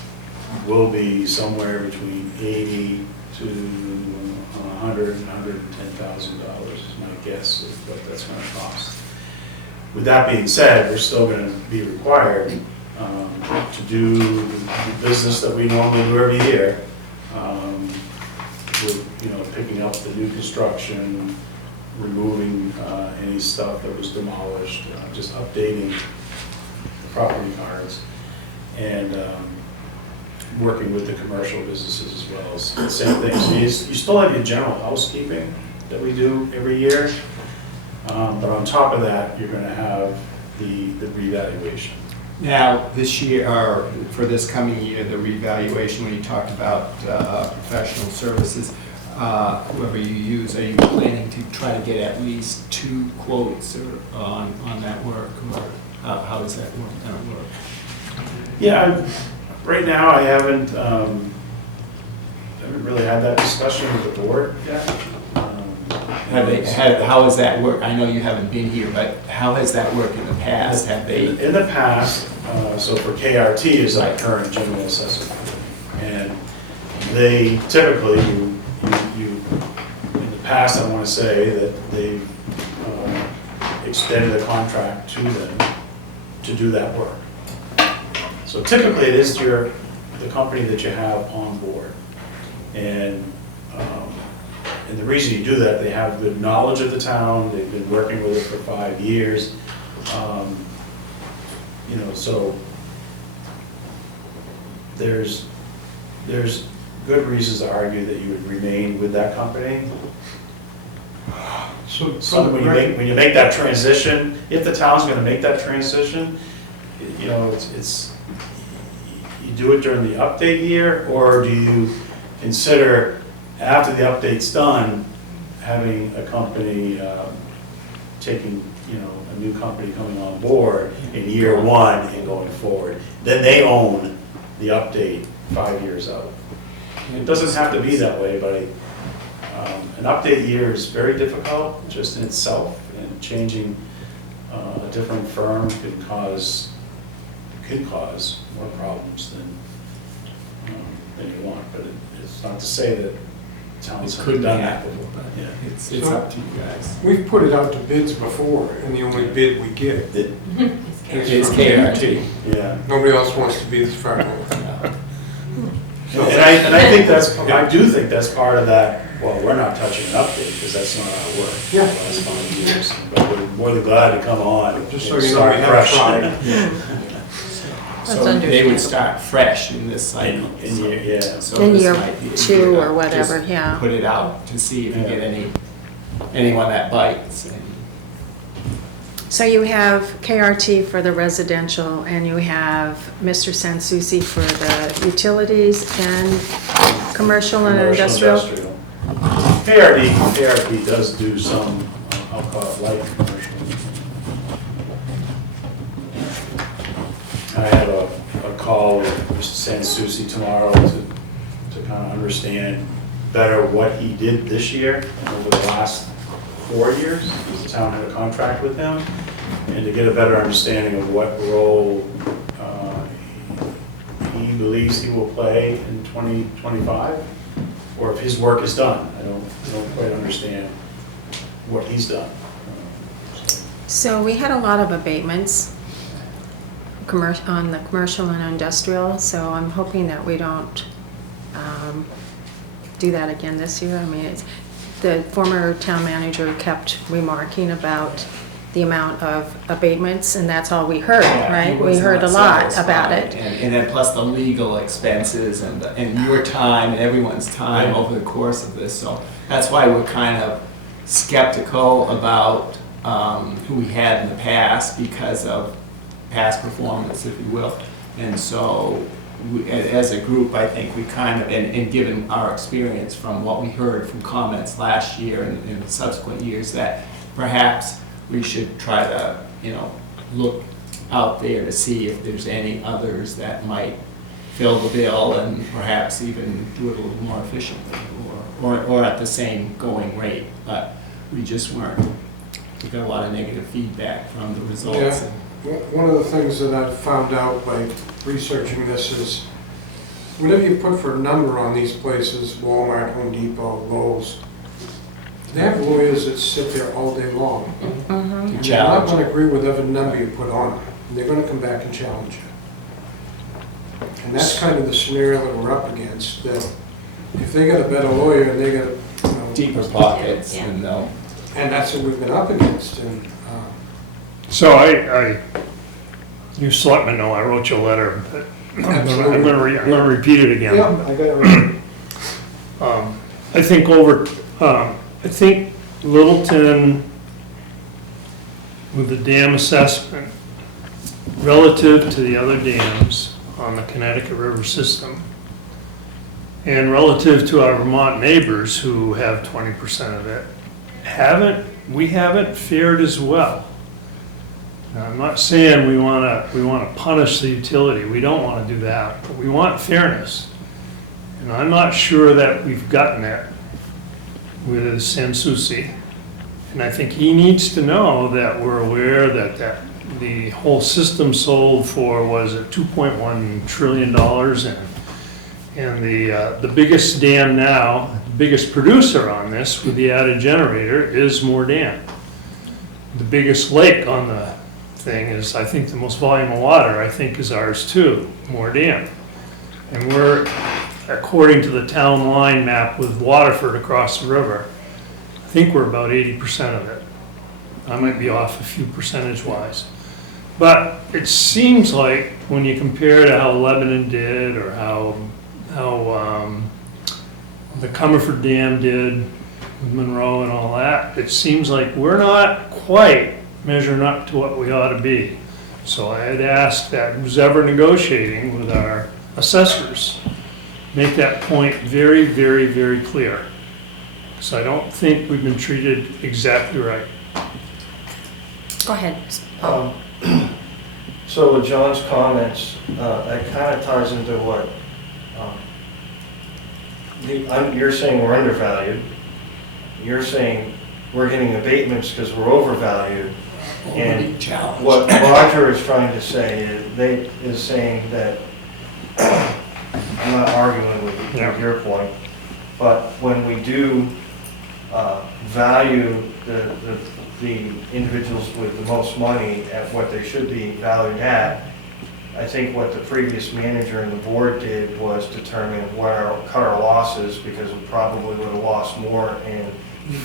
will be somewhere between $80,000 to $100,000 and $110,000 is my guess of what that's going to cost. With that being said, we're still going to be required to do the business that we normally do every year, with, picking up the new construction, removing any stuff that was demolished, just updating the property cards, and working with the commercial businesses as well. It's the same thing. So you still have your general housekeeping that we do every year, but on top of that, you're going to have the revaluation. Now, this year, or for this coming year, the revaluation, when you talked about professional services, whoever you use, are you planning to try to get at least 2 quotes on that work, or how is that going to work? Yeah, right now I haven't really had that discussion with the board yet. How has that worked? I know you haven't been here, but how has that worked in the past? Have they? In the past, so for KRT is our current general assessment, and they typically, in the past, I want to say that they've extended a contract to them to do that work. So typically, it is the company that you have on board, and the reason you do that, they have good knowledge of the town, they've been working with it for 5 years. So there's good reasons to argue that you would remain with that company. So when you make that transition, if the town's gonna make that transition, it's you do it during the update year, or do you consider after the update's done, having a company taking, a new company coming on board in year 1 and going forward. Then they own the update 5 years out. It doesn't have to be that way, but an update year is very difficult just in itself, and changing a different firm could cause more problems than you want. But it's not to say that towns It have could done be that applicable, before. but Yeah. it's up to you guys. We've put it out to bids before, and the only bid we get It's KRT. Yeah. Nobody else wants to be the firm. And I think I do think that's part of that, well, we're not touching an update, because that's not our work. Yeah. The last 5 years, but we're more than glad to come on. Just so and you know, start we have fresh. tried. So they understandable. would start fresh in this cycle. Yeah. So In this year might be a 2 year or to whatever, just yeah. Put it out to see if you Yeah. get anyone that bites. And So you have KRT for the residential, and you have Mr. Sansucci for the utilities and commercial and industrial? KRT does do some, I'll call it light commercial. I have a call with Mr. Sansucci tomorrow to kind of understand better what he did this year and over the last 4 years, because the town had a contract with him, and to get a better understanding of what role he believes he will play in 2025, or if his work is done. I don't quite understand what he's done. So we had a lot of abatements on the commercial and industrial, so I'm hoping that we don't do that again this year. I mean, the former town manager kept remarking about the amount of abatements, and that's all we heard, Yeah, right? he We was heard a not lot satisfied. about it. And then plus the legal expenses and your time and everyone's time over the course of this. So that's why we're kind of skeptical about who we had in the past because of past performance, if you will. And so as a group, I think we kind of, and given our experience from what we heard from comments last year and in subsequent years, that perhaps we should try to, look out there to see if there's any others that might fill the bill and perhaps even do it a little more efficiently or at the same going rate. But we just weren't. We got a lot of negative feedback from the results. Yeah. One of the things that I've found out by researching this is whatever you put for a number on these places, Walmart, Home Depot, Lowe's, they have lawyers that sit there all day long. And they're not going to agree with every number you put on them. And they're going to come back and challenge you. And that's kind of the scenario that we're up against, that if they got a better lawyer and they got a, Deeper pockets Yeah. and they'll. and that's what we've been up against. And So you selectmen know I wrote you a letter, but I'm gonna repeat it again. yeah, I got it right. I think Littleton, with the dam assessment, relative to the other dams on the Connecticut River system, and relative to our Vermont neighbors who have 20% of it, we haven't fared as well. Now, I'm not saying we want to punish the utility. We don't want to do that, but we want fairness. And I'm not sure that we've gotten it with Sansucci. And I think he needs to know that we're aware that the whole system sold for, was it $2.1 trillion? And the biggest dam now, the biggest producer on this with the added generator is Moore Dam. The biggest lake on the thing is, I think the most volume of water, I think, is ours too, Moore Dam. And we're, according to the town line map with Waterford across the river, I think we're about 80% of it. I might be off a few percentage-wise. But it seems like when you compare to how Lebanon did, or how the Comerford Dam did with Monroe and all that, it seems like we're not quite measuring up to what we ought to be. So I had asked that who's ever negotiating with our assessors, make that point very, very, very clear. So I don't think we've been treated exactly right. Go ahead. So with John's comments, that kind of ties into what You're saying we're undervalued. You're saying we're getting abatements because we're overvalued. And what Roger is trying to say is saying that, I'm not arguing with your point, but when we do value the individuals with the most money at what they should be valued at, I think what the previous manager and the board did was determine cut our losses, because we probably would have lost more in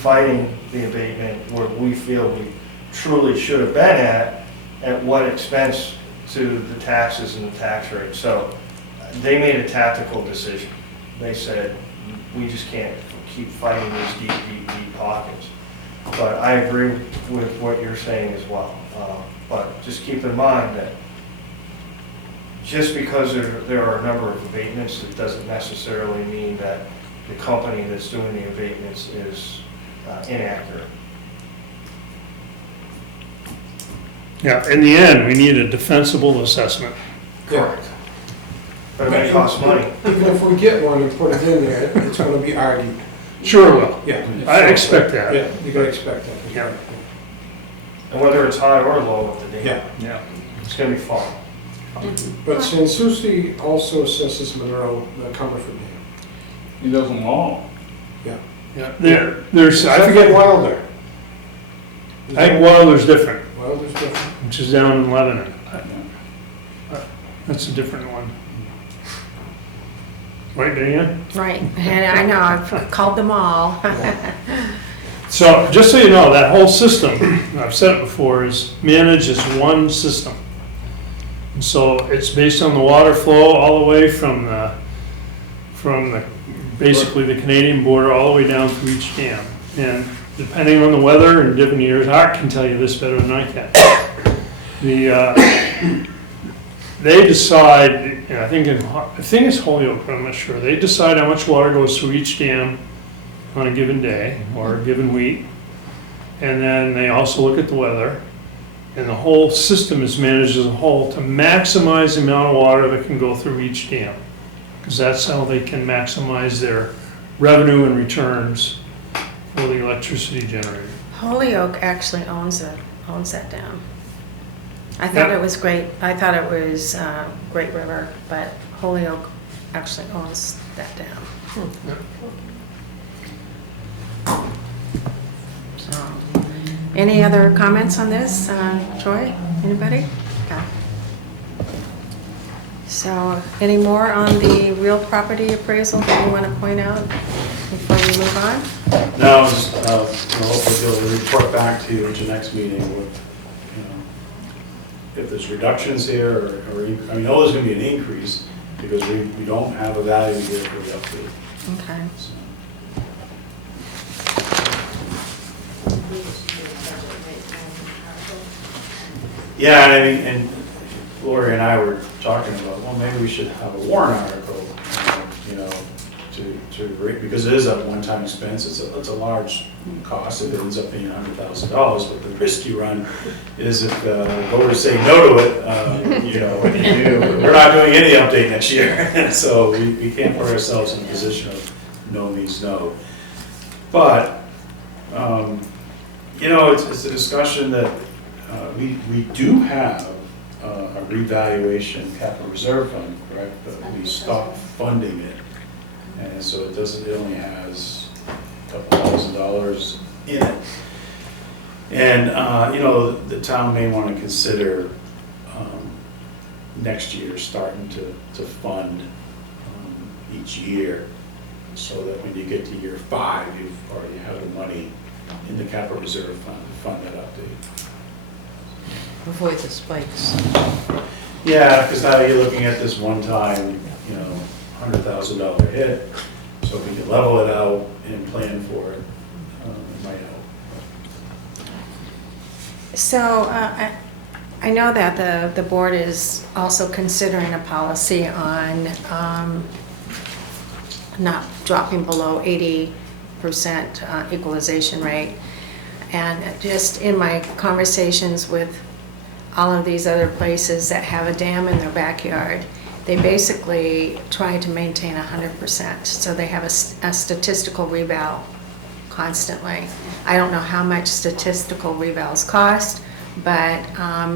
fighting the abatement where we feel we truly should have been at what expense to the taxes and the tax rate. So they made a tactical decision. They said, we just can't keep fighting these deep pockets. But I agree with what you're saying as well. But just keep in mind that just because there are a number of abatements, it doesn't necessarily mean that the company that's doing the abatements is inaccurate. Yeah, in the end, we need a defensible assessment. Correct. But it may cost money. Even if we get one and put it in there, it's gonna be argued. Sure will. Yeah. I expect that. Yeah, you gotta expect that. Yeah. And whether it's high or low with the dam, Yeah. it's gonna be fun. But Sanssouci also assesses Monroe, the Cumberford Dam. He does them all. Yeah. There's, I forget, Wilder. I think Wilder's different, Wilder's different. which is down in Lebanon. That's a different one. Right, Diane? Right, and I know, I've called them all. So, just so you know, that whole system, I've said it before, is managed as one system. And so it's based on the water flow all the way from basically the Canadian border all the way down through each dam. And depending on the weather and different years, Art can tell you this better than I can. They decide, and I think it's Holyoke, but I'm not sure. They decide how much water goes through each dam on a given day or a given week. And then they also look at the weather. And the whole system is managed as a whole to maximize the amount of water that can go through each dam. Because that's how they can maximize their revenue and returns for the electricity generated. Holyoke actually owns that dam. I thought Yeah. it was great, I thought it was Great River, but Holyoke actually owns that dam. So, any other comments on this? Troy, anybody? Okay. So, any more on the real property appraisal that you want to point out before we move on? No, just, hopefully they'll report back to you at your next meeting with, if there's reductions here, or, I know there's gonna be an increase, because we don't have a value here for the update. Okay. So. Yeah, I mean, and Lori and I were talking about, well, maybe we should have a warrant article, because it is a one-time expense. It's a large cost if it ends up being $100,000. But the risk you run is if voters say no to it, what do you do? We're not doing any update next year, so we can't put ourselves in a position of no means no. But it's a discussion that we do have a revaluation capital reserve fund, correct? But we stopped funding it. And so it only has a couple $1,000s in it. And, the town may want to consider next year starting to fund each year, so that when you get to year 5, you've already had the money in the capital reserve fund to fund that update. Avoid the spikes. Yeah, because now you're looking at this one-time, $100,000 hit, so if we can level it out and plan for it, it might help. So I know that the board is also considering a policy on not dropping below 80% equalization rate. And just in my conversations with all of these other places that have a dam in their backyard, they basically try to maintain 100%. So they have a statistical reval constantly. I don't know how much statistical revals cost, but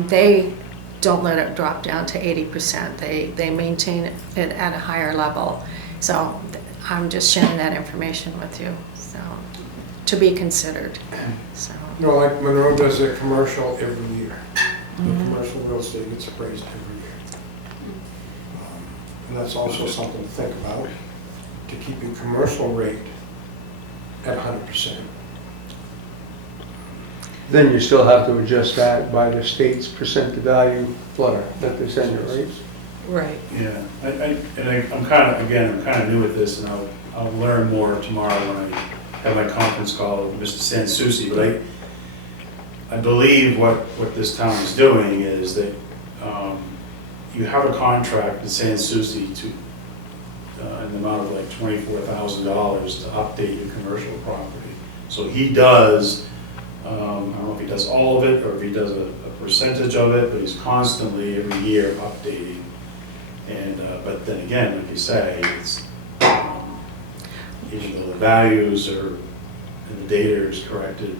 they don't let it drop down to 80%. They maintain it at a higher level. So I'm just sharing that information with you, so, to be considered, so. No, like Monroe does a commercial every year. The commercial real estate gets appraised every year. And that's also something to think about, to keep your commercial rate at 100%. Then you still have to adjust that by the state's percent to value letter that they send you, right? Right. Yeah, I'm kind of new at this, and I'll learn more tomorrow when I have my conference call with Mr. Sansucci, but I believe what this town is doing is that you have a contract with Sansucci to, in the amount of like $24,000 to update your commercial property. So he does, I don't know if he does all of it or if he does a percentage of it, but he's constantly every year updating. And, but then again, like you say, it's, even though the values are, and the data is corrected,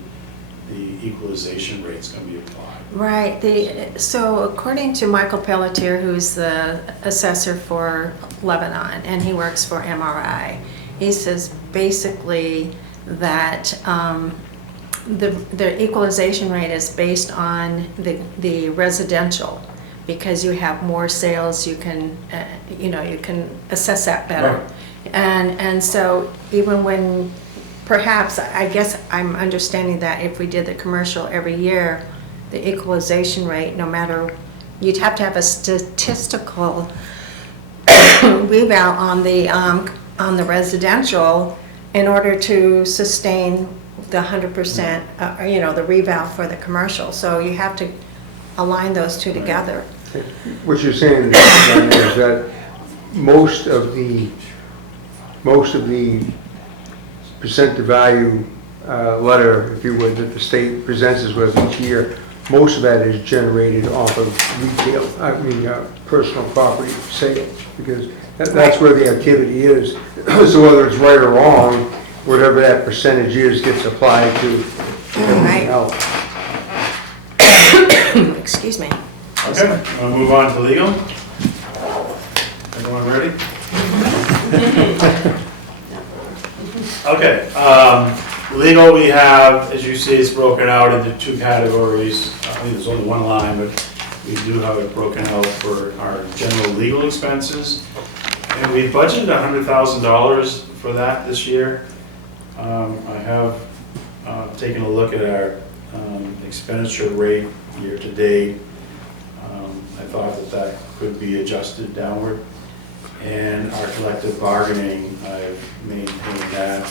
the equalization rate's gonna be applied. Right, so according to Michael Pelletier, who's the assessor for Lebanon, and he works for MRI, he says basically that the equalization rate is based on the residential, because you have more sales, you can, you can assess that better. Right. And so even when, perhaps, I guess I'm understanding that if we did the commercial every year, the equalization rate, no matter, you'd have to have a statistical reval on the residential in order to sustain the 100%, the reval for the commercial. So you have to align those two together. What you're saying Diane, is that most of the percent to value letter, if you would, that the state presents us with each year, most of that is generated off of retail, personal property sales, because that's where the activity is. So whether it's right or wrong, whatever that percentage is gets applied to everything else. Excuse me. Okay, want to move on to legal? Everyone ready? Okay, legal, we have, as you see, it's broken out into two categories. I think there's only one line, but we do have it broken out for our general legal expenses. And we budgeted $100,000 for that this year. I have taken a look at our expenditure rate year to date. I thought that could be adjusted downward. And our collective bargaining, I've maintained that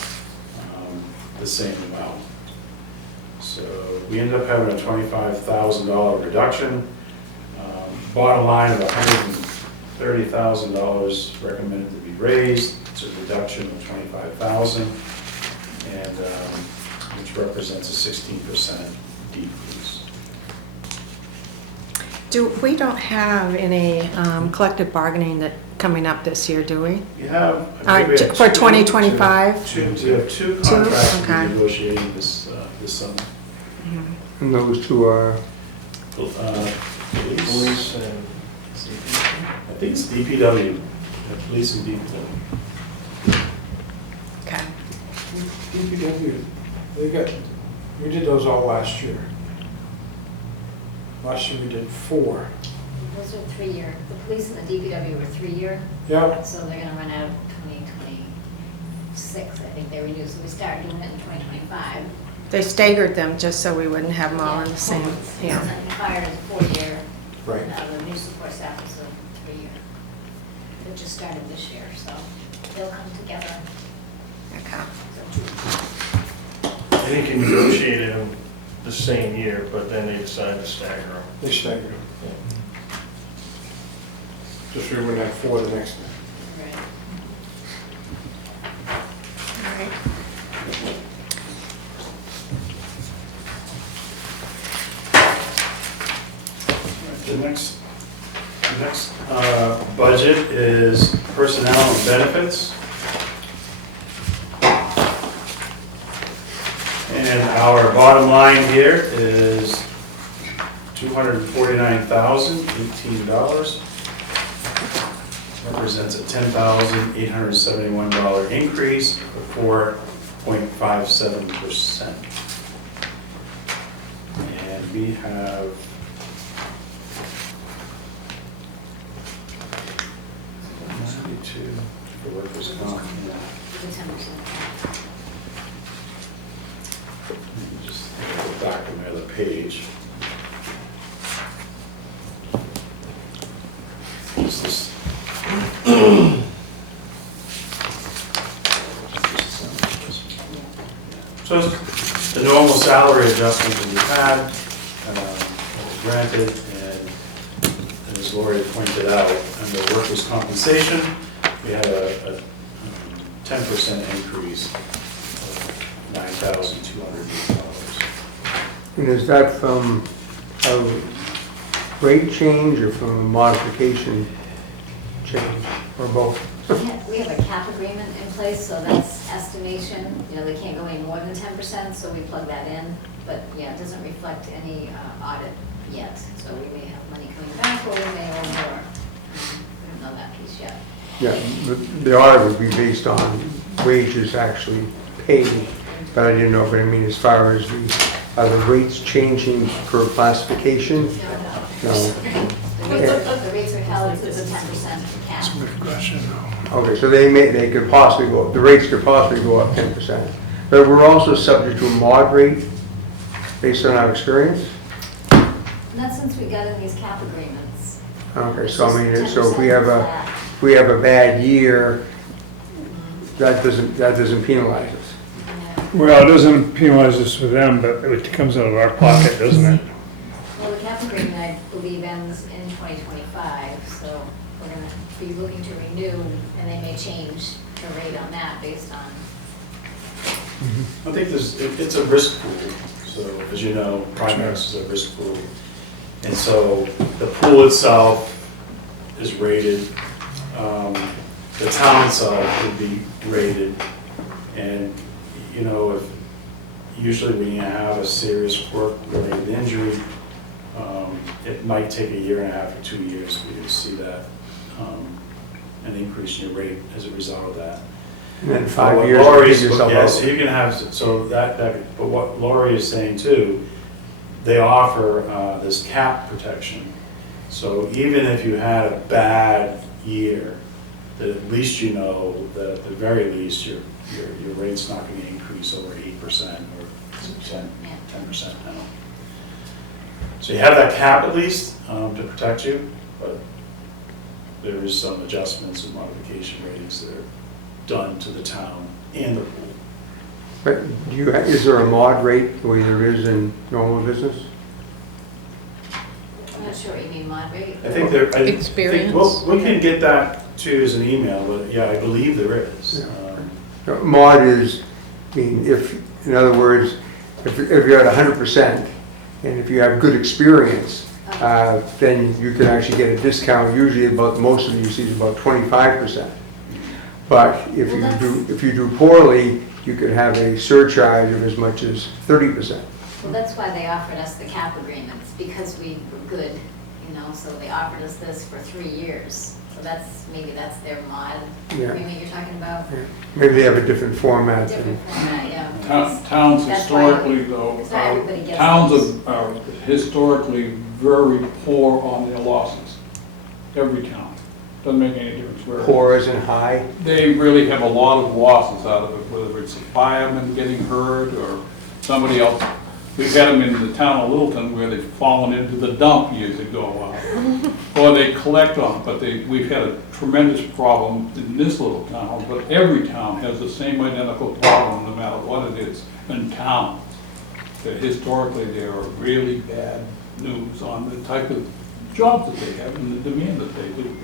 the same amount. So we ended up having a $25,000 reduction. Bottom line of $130,000 recommended to be raised. It's a reduction of $25,000, and which represents a 16% decrease. We don't have any collective bargaining that coming up this year, do we? We have, I believe we have For two- 2025? We have two contracts to Okay. be negotiating this summer. And those two are, Police, Police and I think it's DPW, police and DPW. Okay. DPW, we did those all last year. Last year we did 4. Those are 3-year. The police and the DPW were 3-year, Yeah, so they're gonna run out 2026, I think they renew. So we start doing it in 2025. They staggered them just so we wouldn't have them all in the same, yeah. And then fire is a 4-year. right. And the new support staff is a 3-year. They just started this year, so they'll come together. Okay. I think you negotiated them the same year, but then they decided to stagger them. They staggered them. Just so we wouldn't have 4 the next time. Right. All right. The next Next budget is personnel and benefits. And our bottom line here is $249,018. Represents a $10,871 increase of 4.57%. And we have for workers' comp. The 10%. Just go back to my other page. What's this? So it's the normal salary adjustment that we've had, granted, and as Lori pointed out, under workers' compensation, we had a 10% increase of $9,208. And is that from a rate change or from a modification change, or both? We have a cap agreement in place, so that's estimation. You know, they can't go any more than 10%, so we plug that in. But yeah, it doesn't reflect any audit yet. So we may have money coming back, or we may owe more. We don't know that piece yet. Yeah, the audit would be based on wages actually paid, but I didn't know, but I mean, as far as are the rates changing per classification? No. The rates are held to the 10% cap. Okay, so they could possibly go, the rates could possibly go up 10%. But we're also subject to a mod rate based on our experience? Not since we got in these cap agreements. Okay, so I mean, It's so if we 10% have flat. if we have a bad year, that doesn't penalize us. Well, it doesn't penalize us for them, but it comes out of our pocket, doesn't it? Well, the cap agreement, I believe, ends in 2025, so we're going to be looking to renew, and they may change the rate on that based on. I think it's a risk pool, so as you know, Primex is a risk pool. And so the pool itself is rated, the town itself would be rated, and you know, if usually when you have a serious work-related injury, it might take 1.5 years or 2 years for you to see that, an increase in your rate as a result of that. And then But 5 what years to Lori's- figure yourself yeah, out. so you can have, so that, but what Lori is saying too, they offer this cap protection. So even if you had a bad year, that at least you know that at the very least your rate's not going to increase over 8% or 10% now. So you have that cap at least to protect you, but there is some adjustments and modification ratings that are done to the town and the pool. But is there a mod rate the way there is in normal business? I'm not sure what you mean, mod rate. I think there, I think, Experience? we can get that to you as an email, but yeah, I believe there is. Mod is, I mean, in other words, if you're at 100%, and if you have good experience, then you can actually get a discount, usually about, most of you see is about 25%. But if you do poorly, you could have a surcharge of as much as 30%. Well, that's why they offered us the cap agreements, because we were good, you know, so they offered us this for 3 years. So maybe that's their mod Yeah. agreement you're talking about. Maybe they have a different format. Different format, yeah. Towns That's why historically, though, it's not everybody gets towns those. are historically very poor on their losses. Every town. Doesn't make any difference where. Poor as in high. They really have a lot of losses out of it, whether it's a fireman getting hurt or somebody else. We've had them in the town of Littleton where they've fallen into the dump years ago. Or they collect on, but we've had a tremendous problem in this little town, but every town has the same identical problem, no matter what it is, in town. That historically, there are really bad news on the type of jobs that they have and the demand that they do.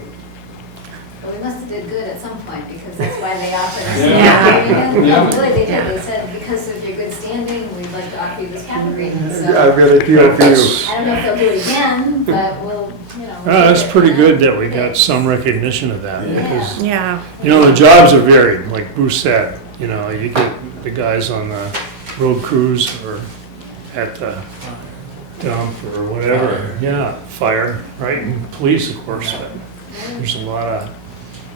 Well, we must have did good at some point, because that's why they offered us. Yeah. No, really, they did. They said, because of your good standing, we'd like to offer you this cap agreement. So I've got a deal for you. I don't know if they'll do it again, but we'll, you know, It's pretty good that we got some recognition of that, because, Yeah, you know, the jobs are varied, like Bruce said, you know, you get the guys on the road crews or at the dump or whatever, yeah, fire, right, and police, of course, but there's a lot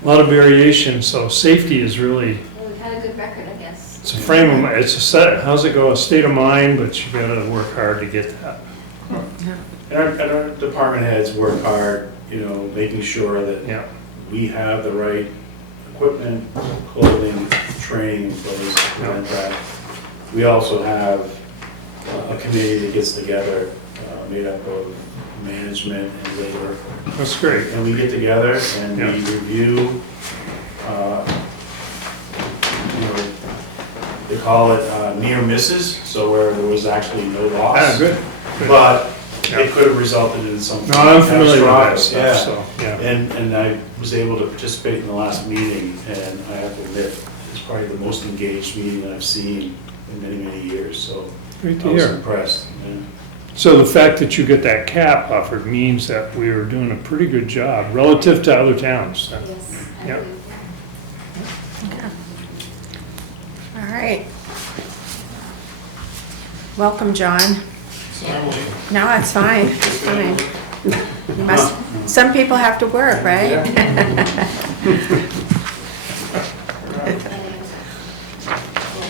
of variation, so safety is really, Well, we've had a good record, I guess. it's a frame of, it's a set, how's it go, a state of mind, but you gotta work hard to get that. And our department heads work hard, you know, making sure that Yeah, we have the right equipment, clothing, training in place to prevent that. We also have a committee that gets together, made up of management and labor. that's great. And we get together and we Yeah. review, you know, they call it near misses, so where there was actually no loss. Ah, good. Good. But Yeah. it could have resulted in something. No, I'm familiar with that catastrophic, stuff, so, yeah. And I was able to participate in the last meeting, and I have to admit, it's probably the most engaged meeting that I've seen in many, many years, so Great I to was hear. impressed. Yeah. So the fact that you get that cap offered means that we are doing a pretty good job relative to other towns. Yes, I Yeah. believe, yeah. all right. Welcome, John. No, it's fine, it's fine. You must, some people have to work, right?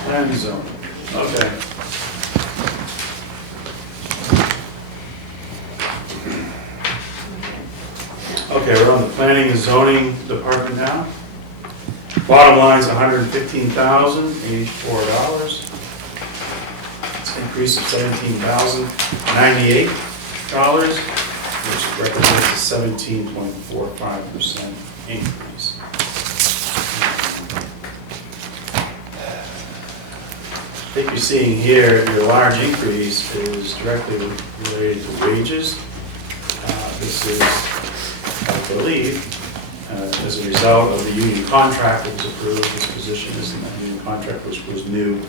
Time zone, okay. Okay, we're on the planning and zoning department now. Bottom line's $115,084. It's an increase of $17,098, which represents a 17.45% increase. I think you're seeing here, your large increase is directly related to wages. This is, I believe, as a result of the union contract that was approved. This position is in that union contract, which was new,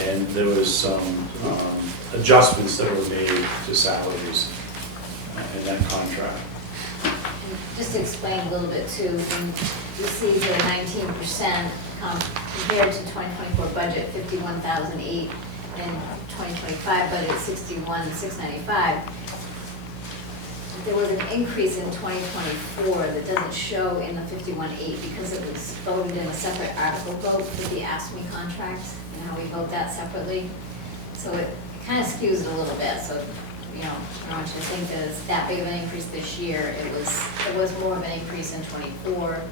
and there was some adjustments that were made to salaries in that contract. Just to explain a little bit too, when you see the 19% compared to 2024 budget, 51,008, and 2025 budget, 61,695. There was an increase in 2024 that doesn't show in the 51.8 because it was voted in a separate article vote for the ASME contracts, and how we vote that separately. So it kind of skews it a little bit, so, you know, I don't want you to think that it's that big of an increase this year. It was more of an increase in '24.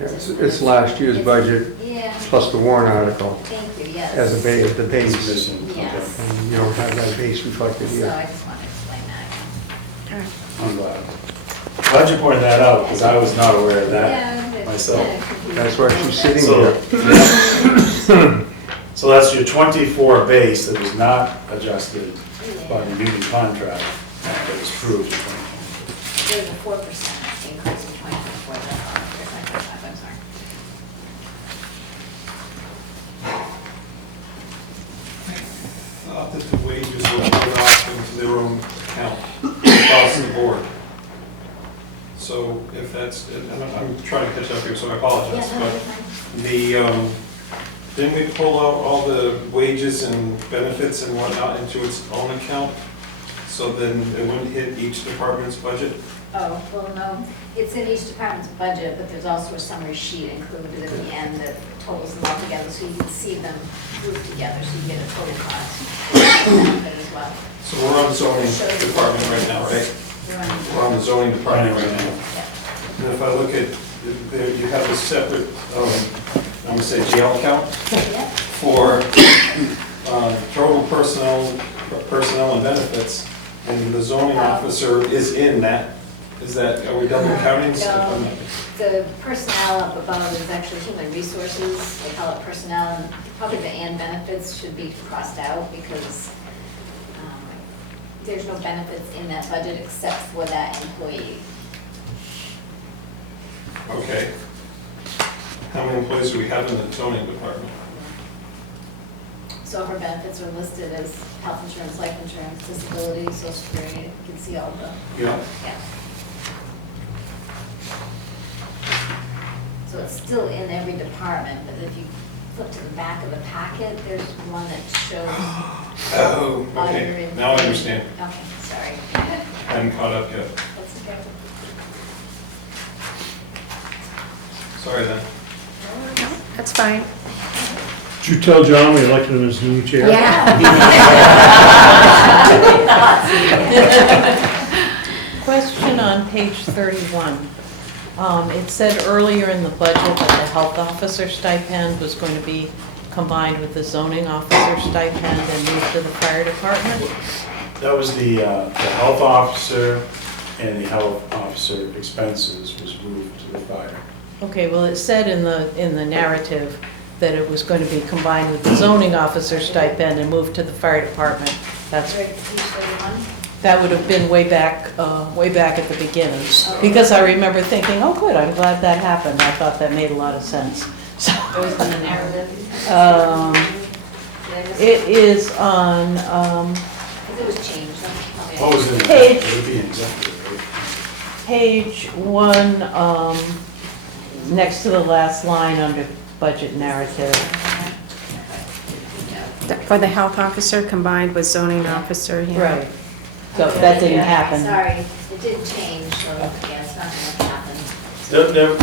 It's last year's budget Yeah, plus the warrant article thank you, yes. as a base, the It's base. missing. Yes. And you don't have that base reflected So here. I just want to explain that. I'm glad. Glad you pointed that out, because I was not aware of that Yeah, myself. That's why she's sitting So, here. so that's your 24 base that was not adjusted by the union contract that was approved in 2020. There's a 4% increase in 2024, that's all, 2025, I'm sorry. Thought that the wages were put off into their own account across the board. So if that's, and I'm trying to catch up here, so I apologize, Yeah, no, but you're fine. didn't we pull out all the wages and benefits and whatnot into its own account? So then it wouldn't hit each department's budget? Oh, well, no, it's in each department's budget, but there's also a summary sheet included at the end that totals them all together, so you can see them grouped together, so you get a total cost as well. So we're on the zoning department right now, right? You're on- We're on the zoning department right now. Yeah. And if I look at, there, you have a separate, I'm gonna say jail account Yeah. for total personnel and benefits, and the zoning officer is in that. Is that, are we double counting? No, the personnel up above is actually human resources, they call it personnel, and probably the and benefits should be crossed out because there's no benefits in that budget except for that employee. Okay. How many employees do we have in the zoning department? So her benefits are listed as health insurance, life insurance, disability, social security, you can see all the, Yeah. yeah. it's still in every department, but if you flip to the back of the packet, there's one that shows. Oh, all your okay, now I understand. Okay, sorry. I hadn't caught up yet. That's okay. Sorry then. That's fine. Did you tell John we elected him as new chair? Question on page 31. It said earlier in the budget that the health officer stipend was going to be combined with the zoning officer stipend and moved to the fire department. That was the health officer and the health officer expenses was moved to the fire. Okay, well, it said in the narrative that it was going to be combined with the zoning officer stipend and moved to the fire department. That's, Right, page 31. that would have been way back at the beginning. Because I remember thinking, oh, good, I'm glad that happened. I thought that made a lot of sense. So, It was in the narrative. Um, Did I miss it is on, Because it was changed. Okay. What was it? Page- It would be executive, right? page 1, next to the last line under budget narrative. For the health officer combined with zoning officer, yeah. Right. So that didn't happen. Sorry, it did change, so yeah, it's not gonna happen.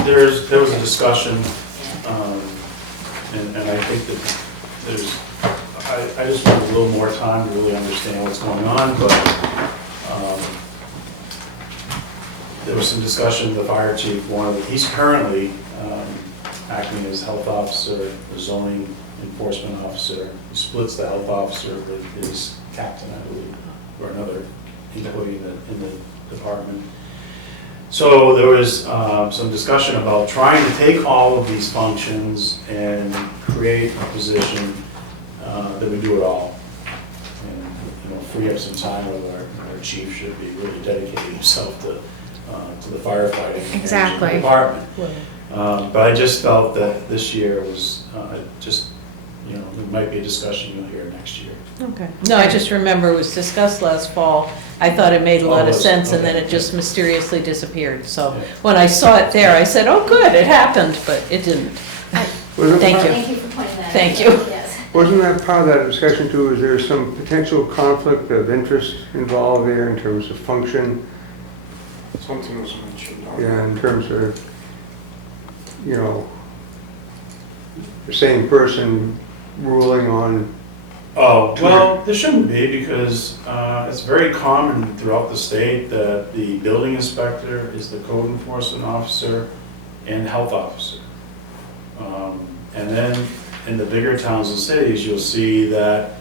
There was a discussion, Yeah. and I think that I just want a little more time to really understand what's going on, but there was some discussion, the fire chief wanted, he's currently acting as health officer, the zoning enforcement officer. He splits the health officer with his captain, I believe, or another employee in the department. So there was some discussion about trying to take all of these functions and create a position that would do it all. And, free up some time where our chief should be really dedicating himself to the firefighting. Exactly. Department. But I just felt that this year was there might be a discussion you'll hear next year. Okay. No, I just remember it was discussed last fall. I thought it made a lot of sense, and then it Okay. just mysteriously disappeared. So Yeah. when I saw it there, I said, oh, good, it happened, but it didn't. Wasn't Thank part- you. Thank you for pointing that out. Thank you. Yes. Wasn't that part of that discussion too, is there some potential conflict of interest involved there in terms of function? Something was mentioned. Yeah, in terms of, the same person ruling on, Oh, well, there shouldn't be because it's very common throughout the state that the building inspector is the code enforcement officer and health officer. And then in the bigger towns and cities, you'll see that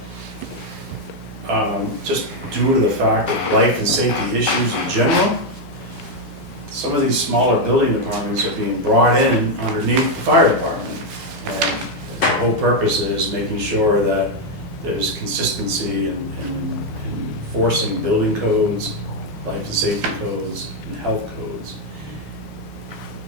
just due to the fact of life and safety issues in general, some of these smaller building departments are being brought in underneath the fire department. And the whole purpose is making sure that there's consistency in enforcing building codes, life and safety codes, and health codes.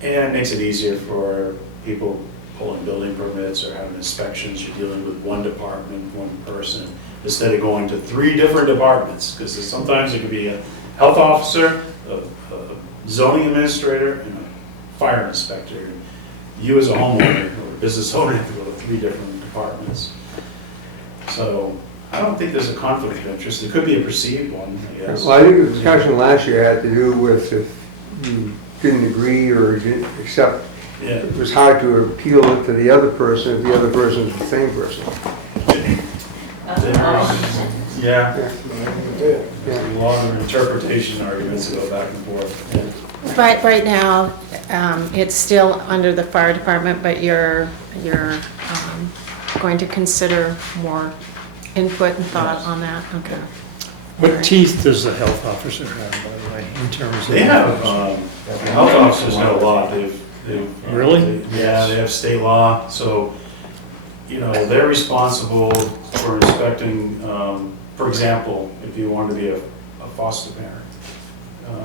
And it makes it easier for people pulling building permits or having inspections. You're dealing with one department, one person, instead of going to 3 different departments. Because sometimes it could be a health officer, a zoning administrator, and a fire inspector. You as a homeowner or business owner have to go to 3 different departments. So I don't think there's a conflict of interest. There could be a perceived one, I guess. well, I think the discussion last year had to do with if you didn't agree or didn't accept, Yeah. it was hard to appeal it to the other person if the other person is the same person. Yeah. Yeah. There's a lot of interpretation arguments that go back and forth. Yeah. Right now, it's still under the fire department, but you're going to consider more input and thought on that? Okay. What teeth does the health officer have, by the way, in terms of? They have, the health officers have a lot. They've Really? Yeah, they have state law, so, they're responsible for inspecting, for example, if you want to be a foster parent.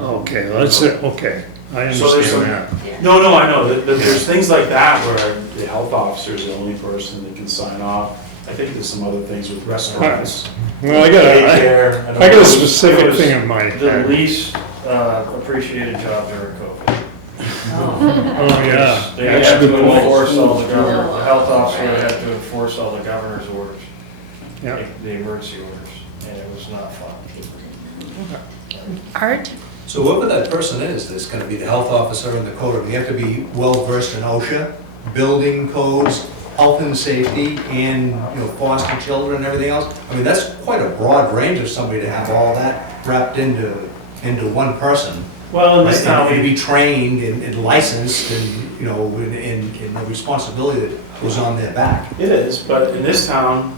Okay, that's it, okay, I So there's some- understand that. No, I know, there's things like that where the health officer is the only person that can sign off. I think there's some other things with restaurants. Well, I Daycare, got know. a specific thing in my The head. least appreciated job during COVID. Oh, yeah. They have to enforce all the governor, the health officer would have to enforce all the governor's orders, Yeah. the emergency orders, and it was not fun. Art? So whoever that person is, that's gonna be the health officer and the code, they have to be well-versed in OSHA, building codes, health and safety, and, you know, foster children and everything else. I mean, that's quite a broad range of somebody to have all that wrapped into one person. Well, in this Right, town, and we, be trained and licensed and, you know, in the responsibility that goes on their back. it is, but in this town,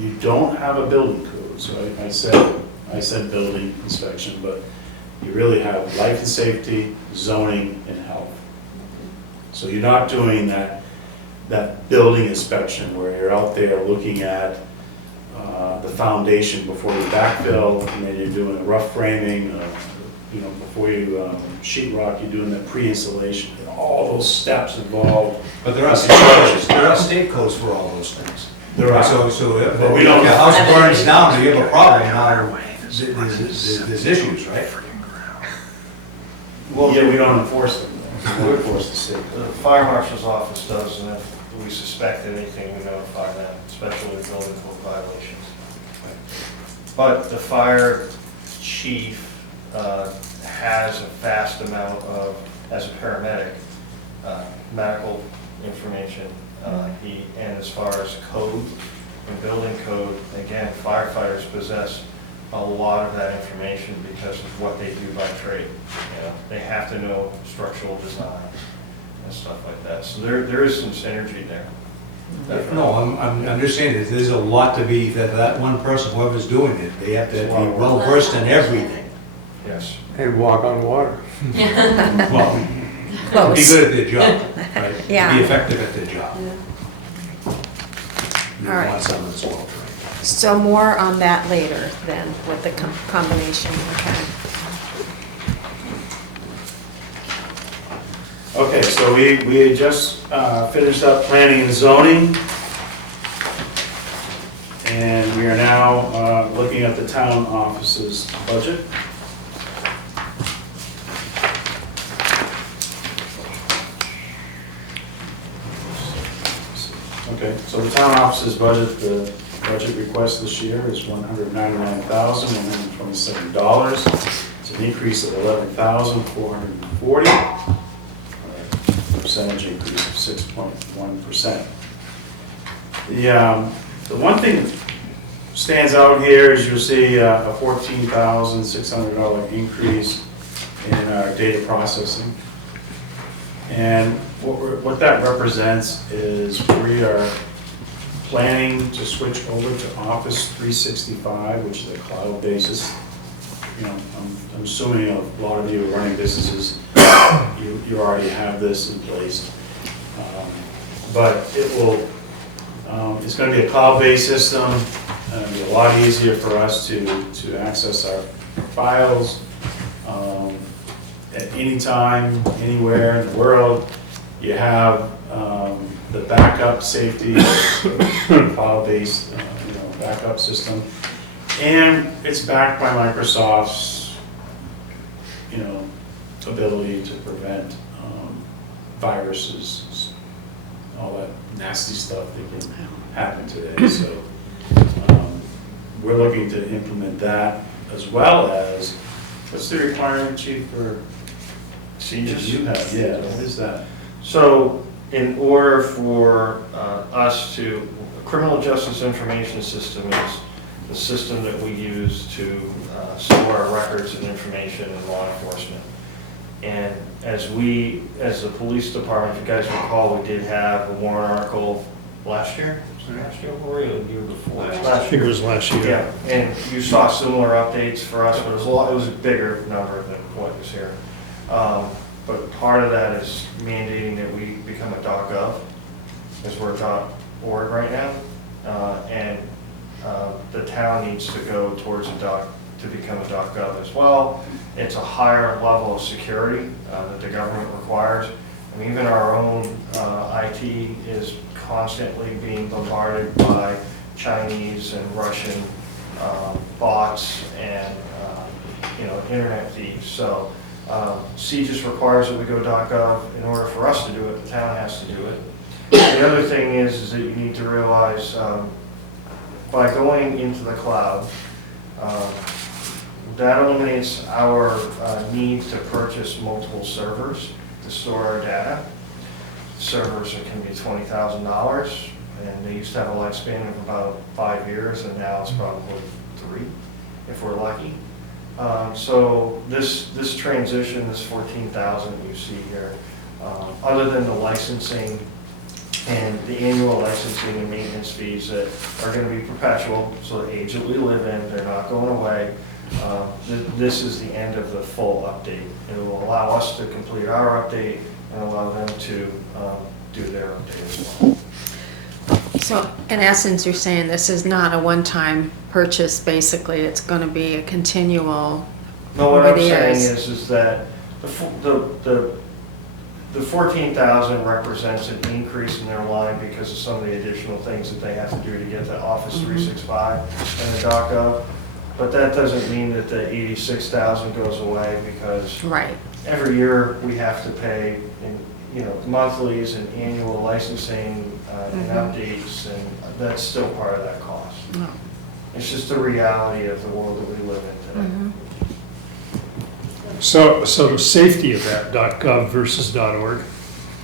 you don't have a building code. So I said building inspection, but you really have life and safety, zoning, and health. So you're not doing that building inspection where you're out there looking at the foundation before you backfill, and then you're doing a rough framing, you know, before you sheet rock, you're doing the pre-installation, and all those steps involved. But there are state codes for all those things. There are. So if But we don't- your house burns down and you have a problem, now there's issues, right? Well, Yeah, we don't enforce them, though. We enforce the state. the fire marshal's office does, and if we suspect anything, we notify them, especially with building code violations. But the fire chief has a vast amount of, as a paramedic, medical information. And as far as code and building code, again, firefighters possess a lot of that information because of what they do by trade. You know, they have to know structural design and stuff like that. So there is some synergy there. No, I'm just saying that there's a lot to be, that one person, whoever's doing it, they have to be well versed in everything. Yes. And walk on water. Well, be Close. good at their job, right? Yeah. Be effective at their job. You All right. want someone that's well trained. So more on that later then, with the combination, okay. Okay, so we had just finished up planning and zoning. And we are now looking at the town office's budget. Okay, so the town office's budget, the budget request this year is $199,127. It's an increase of $11,440. Percentage increase of 6.1%. The one thing that stands out here is you'll see a $14,600 increase in our data processing. And what that represents is we are planning to switch over to Office 365, which is a cloud basis. You know, I'm assuming a lot of you are running businesses, you already have this in place. But it will, it's going to be a cloud-based system, and it'll be a lot easier for us to access our files at any time, anywhere in the world. You have the backup safety, cloud-based backup system, and it's backed by Microsoft's ability to prevent viruses, all that nasty stuff that can happen today. So we're looking to implement that, as well as, what's the requirement, Chief, for Sieges? you have? Yeah, what is that? So in order for us to, criminal justice information system is the system that we use to store our records and information in law enforcement. And as the police department, if you guys recall, we did have a warrant article last year? Last year, or the year before? I think it was last year. Yeah, and you saw similar updates for us, but it was a bigger number than what was here. But part of that is mandating that we become a .gov, because we're .org right now. And the town needs to go towards to become a .gov as well. It's a higher level of security that the government requires. I mean, even our own IT is constantly being bombarded by Chinese and Russian bots and internet thieves. So CGIS requires that we go .gov. In order for us to do it, the town has to do it. The other thing is that you need to realize by going into the cloud, that eliminates our need to purchase multiple servers to store our data. Servers can be $20,000, and they used to have a lifespan of about 5 years, and now it's probably 3, if we're lucky. So this transition, this 14,000 you see here, other than the licensing and the annual licensing and maintenance fees that are going to be perpetual, so the age that we live in, they're not going away. This is the end of the full update. It will allow us to complete our update and allow them to do their update as well. So in essence, you're saying this is not a one-time purchase, basically, it's gonna be a continual No, what over I'm the saying years. is that the 14,000 represents an increase in their line because of some of the additional things that they have to do to get to Office 365 and the .gov. But that doesn't mean that the 86,000 goes away, because Right, every year we have to pay in, monthlies and annual licensing and updates, and that's still part of that cost. no. It's just the reality of the world that we live in today. Mhm. So the safety of that .gov versus .org.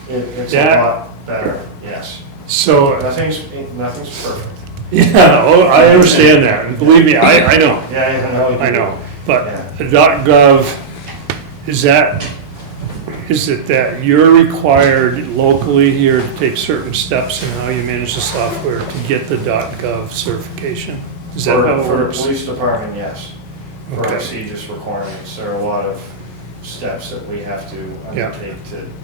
It's That- a lot better, yes. So, Nothing's perfect. yeah, oh, I understand that, and believe me, I know, Yeah, I know. Yeah. But the .gov, is it that you're required locally here to take certain steps in how you manage the software to get the .gov certification? Is that how it For the works? police department, yes. For our Okay. CGIS requirements, there are a lot of steps that we have to Yeah. undertake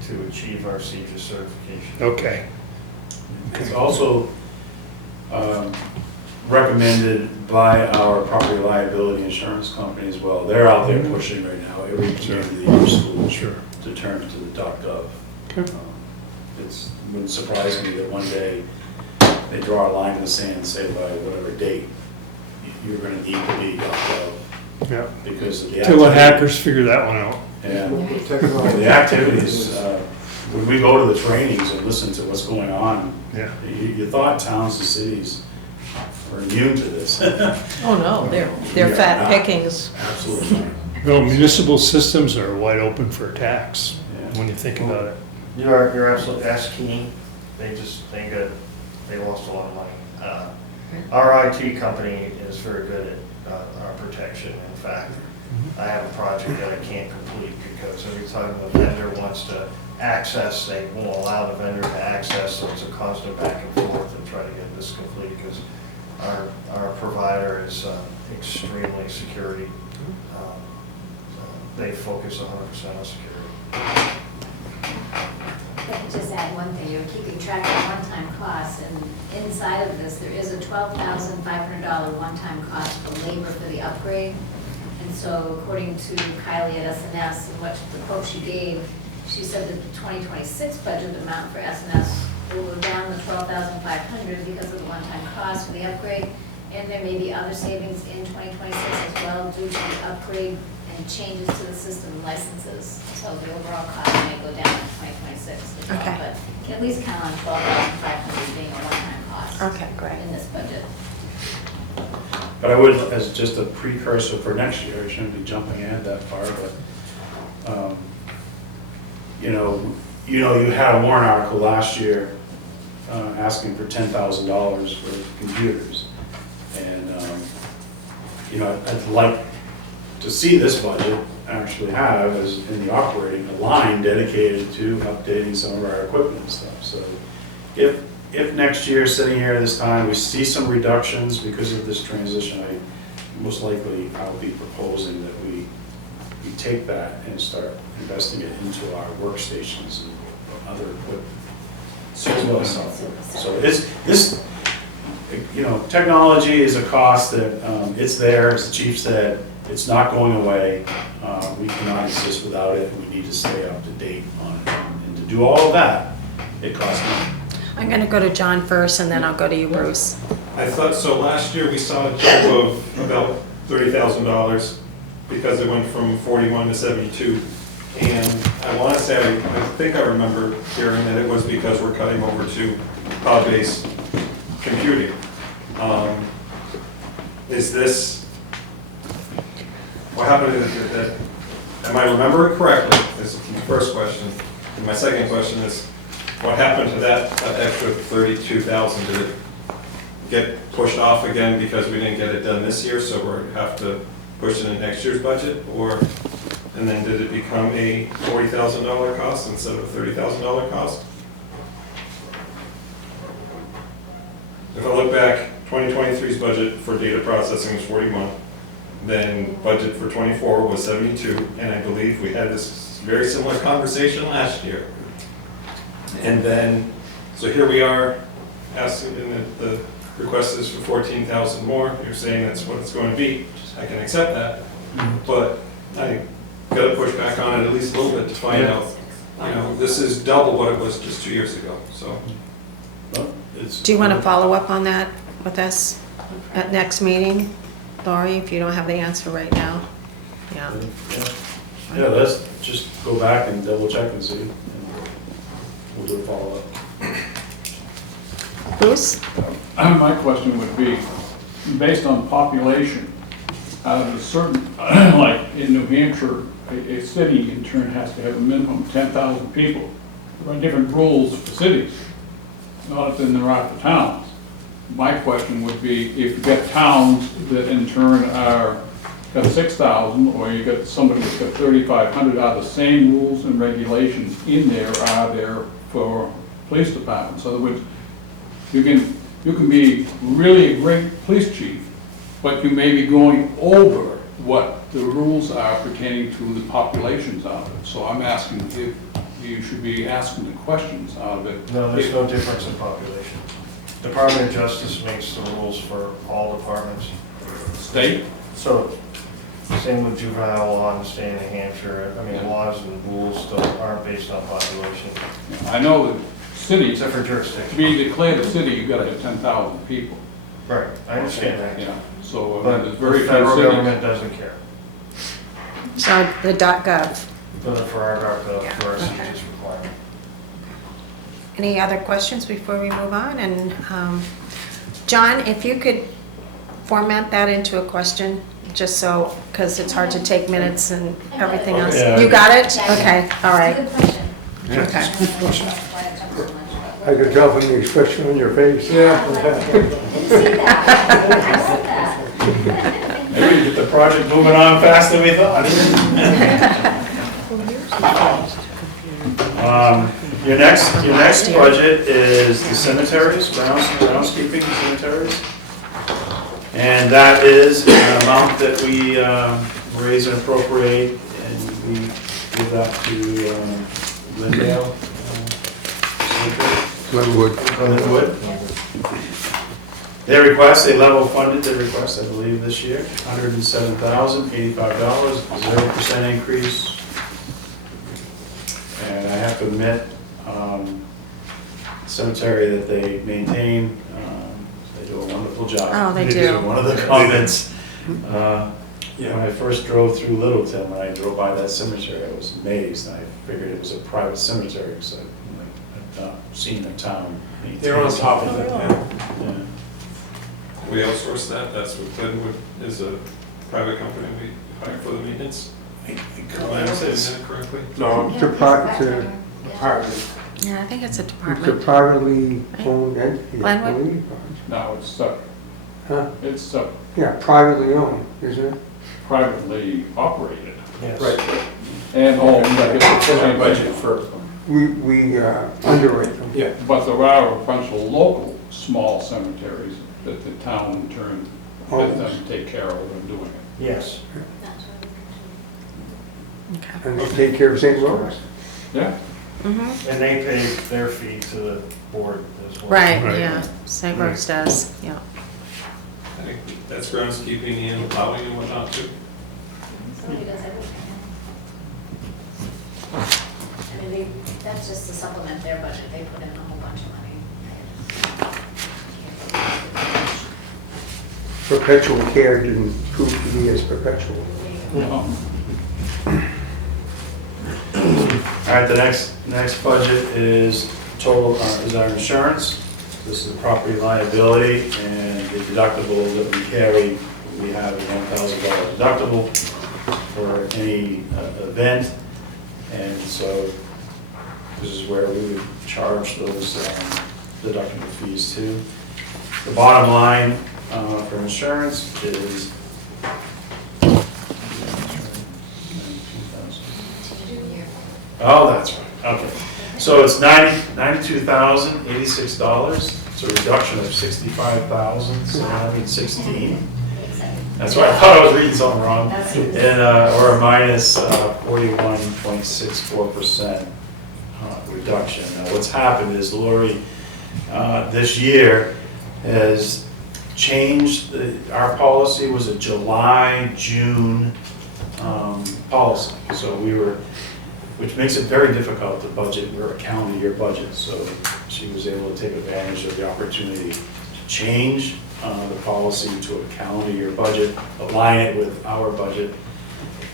to achieve our CGIS certification. Okay. It's also recommended by our property liability insurance company as well. They're out there pushing right now, every community in the school Sure. to turn to the .gov. Okay. It wouldn't surprise me that one day they draw a line in the sand and say by whatever date, you're gonna need to be .gov Yeah. because of the Till the activity. hackers figure that one out. And the activities, when we go to the trainings and listen to what's going on, Yeah. you thought towns and cities were immune to this. Oh, no, they're We are fat not. pickings. Absolutely. Well, municipal systems are wide open for attacks, Yeah. when you think about it. You're absolutely, ask Keen, they lost a lot of money. Our IT company is very good at our protection. In fact, I have a project that I can't complete because every time the vendor wants to access, they won't allow the vendor to access, so it's a constant back and forth and try to get this complete because our provider is extremely security. They focus 100% on security. If I could just add one thing, you're keeping track of one-time costs, and inside of this, there is a $12,500 one-time cost for labor for the upgrade. And so according to Kylie at SNS and what the quote she gave, she said that the 2026 budget amount for SNS will go down to $12,500 because of the one-time cost for the upgrade. And there may be other savings in 2026 as well due to the upgrade and changes to the system licenses. So the overall cost may go down in 2026 as well. Okay. But at least count on $12,500 being a one-time cost. Okay, great. In this budget. But I would, as just a precursor for next year, I shouldn't be jumping ahead that far, but, you had a warrant article last year asking for $10,000 for computers. And, I'd like to see this budget actually have, as in the operating, a line dedicated to updating some of our equipment and stuff. So if next year, sitting here this time, we see some reductions because of this transition, most likely I'll be proposing that we take that and start investing it into our workstations and other equipment. So this, technology is a cost that, it's there, as the chief said, it's not going away. We cannot exist without it, and we need to stay up to date on it. And to do all of that, it costs money. I'm gonna go to John first, and then I'll go to you, Bruce. I thought, so last year we saw a jump of about $30,000 because it went from 41 to 72. And I want to say, I think I remember hearing that it was because we're cutting over to cloud-based computing. Is this, what happened to that, am I remembering correctly, is my first question. And my second question is, what happened to that extra 32,000? Did it get pushed off again because we didn't get it done this year, so we have to push it in next year's budget? Or, and then did it become a $40,000 cost instead of a $30,000 cost? If I look back, 2023's budget for data processing was 41, then budget for 24 was 72, and I believe we had this very similar conversation last year. And then, so here we are asking, and the request is for 14,000 more. You're saying that's what it's going to be. I can accept that, but I got to push back on it at least a little bit to find out. You know, this is double what it was just 2 years ago. So, Do you want to follow up on that with us at next meeting, Laurie, if you don't have the answer right now? Yeah. Yeah, let's just go back and double check and see. And we'll do a follow-up. Bruce? My question would be, based on population, out of a certain, like in New Hampshire, a city in turn has to have a minimum of 10,000 people. There are different rules for cities, not than there are for towns. My question would be, if you get towns that in turn are got 6,000, or you got somebody that's got 3,500, are the same rules and regulations in there are there for police departments? In other words, you can be really a great police chief, but you may be going over what the rules are pertaining to the populations out of it. So I'm asking if you should be asking the questions out of it. No, there's no difference in population. Department of Justice makes the rules for all departments. State? So, same with juvenile law in the state of New Hampshire. I mean, laws and rules still aren't based on population. I know that cities, Except for to jurisdiction. be declared a city, you gotta have 10,000 people. Right, I understand that. Yeah, so But there's the very few federal cities. government doesn't care. So the .gov. But for our DARPA, Yeah, for our okay. CJIS requirement. Any other questions before we move on? And John, if you could format that into a question, just so, because it's hard to take minutes and everything else. Yeah. You got it? Okay, all right. Good question. Okay. Why I jumped so much, but- I could tell from the expression on your face. Didn't see that. I love that. Maybe we get the project moving on faster than we thought. Your next budget is the cemeteries, groundskeeping cemeteries. And that is an amount that we raise and appropriate, and we give that to Lindale. Glenwood. They request, they level funded their request, I believe, this year, $107,085, 0% increase. And I have to admit, cemetery that they maintain, they do a wonderful job. Oh, they do. One of the comments, when I first drove through Littleton, when I drove by that cemetery, I was amazed. I figured it was a private cemetery, because I've not seen a town maintain. They're on top of it. Yeah. We outsource that. That's what Glenwood is, a private company we hire for the maintenance. Am I saying that correctly? No, it's a Yeah, I think it's a it's a department. privately owned entity, I Glenwood? believe. No, it's separate. Huh? It's Yeah, privately owned, isn't it? privately operated. Yes. And, budget for. We underwrite them. Yeah. But there are a bunch of local small cemeteries that the town in turn let them take care of and doing it. Yes. Okay. And they take care of St. Louis. Yeah, Mhm. And they pay their fee to the board as well. Right, Right. yeah, St. Rose does, yeah. I think that's groundskeeping and plowing and whatnot too. Somebody does everything. I mean, that's just to supplement their budget, they put in a whole bunch of money. Perpetual care didn't prove to be as perpetual. well, All right, the next budget is total, is our insurance. This is property liability and the deductible that we carry. We have a $1,000 deductible for any event. And so this is where we would charge those deductible fees to. The bottom line for insurance is oh, that's right, okay. So it's $92,086. It's a reduction of $65,716. That's why I thought I was reading something wrong. And, or a minus 41.64% reduction. Now, what's happened is Lori, this year, has changed, our policy was a July, June policy. So we were, which makes it very difficult to budget. We're a calendar year budget, so she was able to take advantage of the opportunity to change the policy to a calendar year budget, align it with our budget.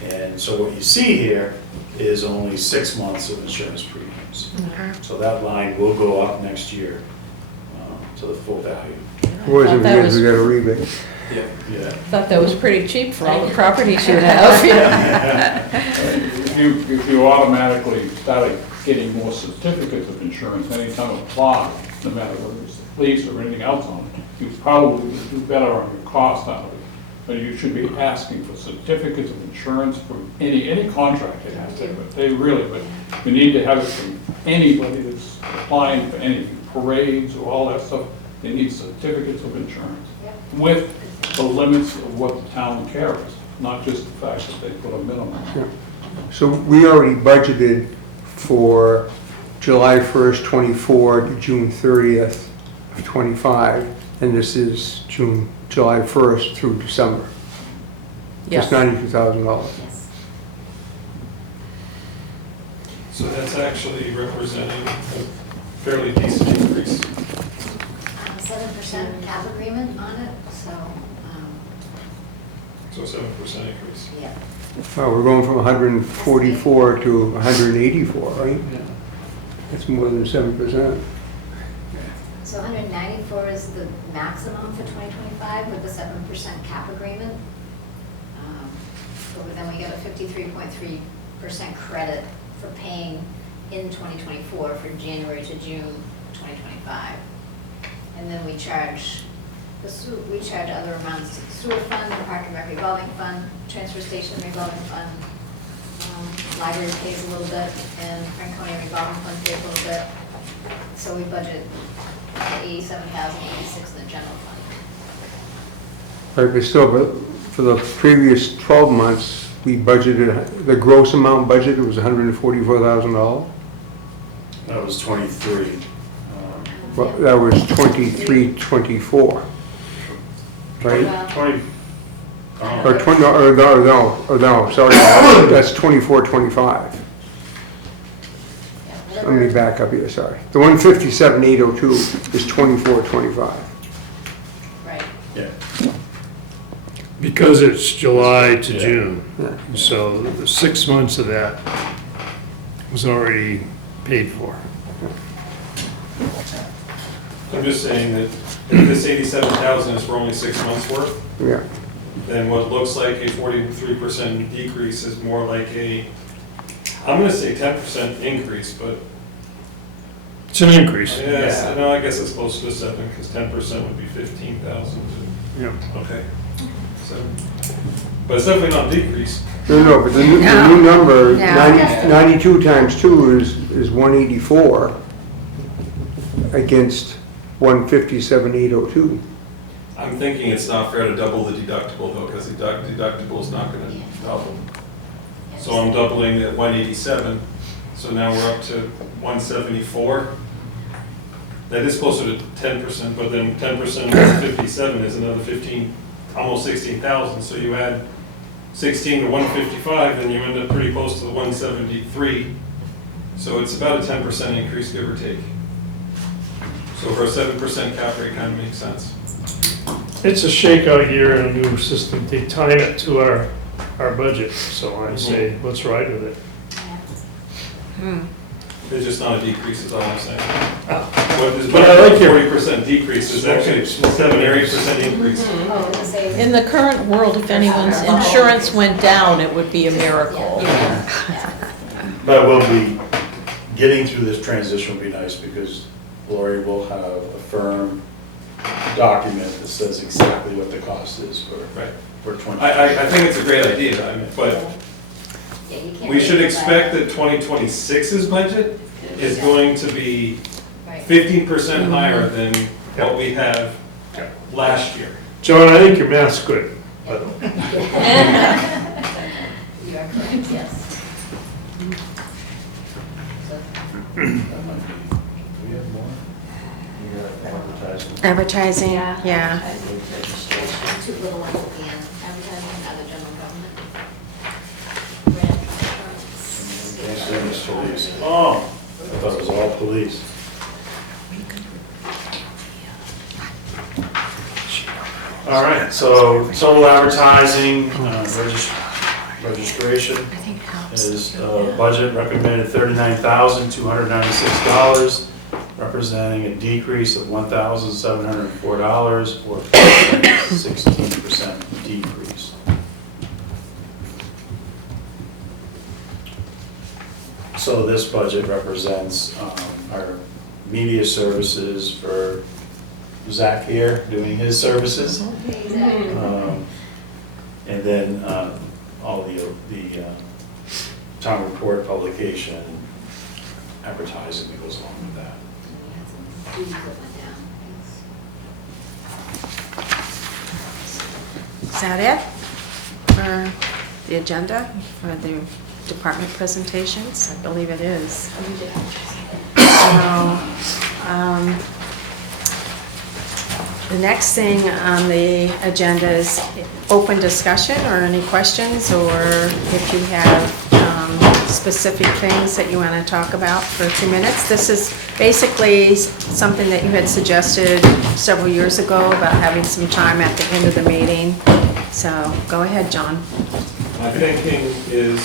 And so what you see here is only 6 months of insurance premiums. So that line will go up next year to the full value. Wasn't because we got a rebate. Yeah. Thought that was pretty cheap for all the properties you have, you know. If you automatically started getting more certificates of insurance anytime apply, no matter whether it's the police or anything else on it, you probably would do better on your cost out of it. But you should be asking for certificates of insurance from any contract they have to, but you need to have it from anybody that's applying for any parades or all that stuff. They need certificates of insurance with the limits of what the town carries, not just the fact that they put a minimum. Yeah. So we already budgeted for July 1st, 24 to June 30th of 25, and this is July 1st through December. Yes. It's $92,000. Yes. So that's actually representing a fairly decent increase. 7% cap agreement on it, so, So 7% increase. yeah. Well, we're going from 144 to 184, right? That's more than 7%. So 194 is the maximum for 2025 with the 7% cap agreement. But then we get a 53.3% credit for paying in 2024 for January to June 2025. And then we charge other amounts to the sewer fund, the park and rec revolving fund, transfer station revolving fund, library pays a little bit, and Franconia revolving fund pays a little bit. So we budget $87,086 in the general fund. Right, but still, for the previous 12 months, we budgeted, the gross amount budgeted was $144,000. That was 23. Well, that was 23-24, right? Well, 20. Or 20, no, sorry, that's 24-25. yeah, Let me back up here, sorry. The 157,802 is 24-25. Right. Yeah. Because it's July to Yeah. June, Yeah. so the 6 months of that was already paid for. I'm just saying that if this 87,000 is for only 6 months worth, Yeah, then what looks like a 43% decrease is more like I'm gonna say 10% increase, but It's an increase. yes, no, I guess it's closer to 7, because 10% would be 15,000. Yeah. Okay. So, but it's definitely not decrease. no, but the new number, 92 times 2 is 184 against 157,802. I'm thinking it's not fair to double the deductible though, because the deductible is not gonna double. So I'm doubling at 187, so now we're up to 174. That is closer to 10%, but then 10% of 57 is another 15, almost 16,000. So you add 16 to 155, then you end up pretty close to the 173. So it's about a 10% increase, give or take. So for a 7% cap rate, kind of makes sense. It's a shakeout year in a new system. They time it to our budget, so I say, let's ride with it. Yeah. There's just not a decrease, is all I'm saying. Oh. What is But I like your- 40% decrease, is actually 7 or 8% increase. Oh, the same. In the current world, if anyone's insurance went down, it would be a miracle. But we'll be, getting through this transition will be nice because Lori will have a firm document that says exactly what the cost is Right. for 20. I think it's a great idea, I mean, but Yeah, you can't we should really expect provide- that 2026's budget is going to be Right. 15% higher than what we have last year. John, I think your math's good, but You are correct, yes. Do we have more? You gotta advertise it. Advertising, yeah. Advertising, registration, two little ones at the end, advertising and other general government. Grant Service police. Oh, I thought it was all police. All right, so total advertising, registration I think it helps. is budget recommended $39,296, representing a decrease of $1,704 or 16% decrease. So this budget represents our media services for Zach here doing his services. Exactly. And then all the town report publication, advertising that goes along with that. Duties that went down, yes. Is that it for the agenda, for the department presentations? I believe it is. So, the next thing on the agenda is open discussion or any questions, or if you have specific things that you want to talk about for 2 minutes. This is basically something that you had suggested several years ago about having some time at the end of the meeting. So go ahead, John. My thinking is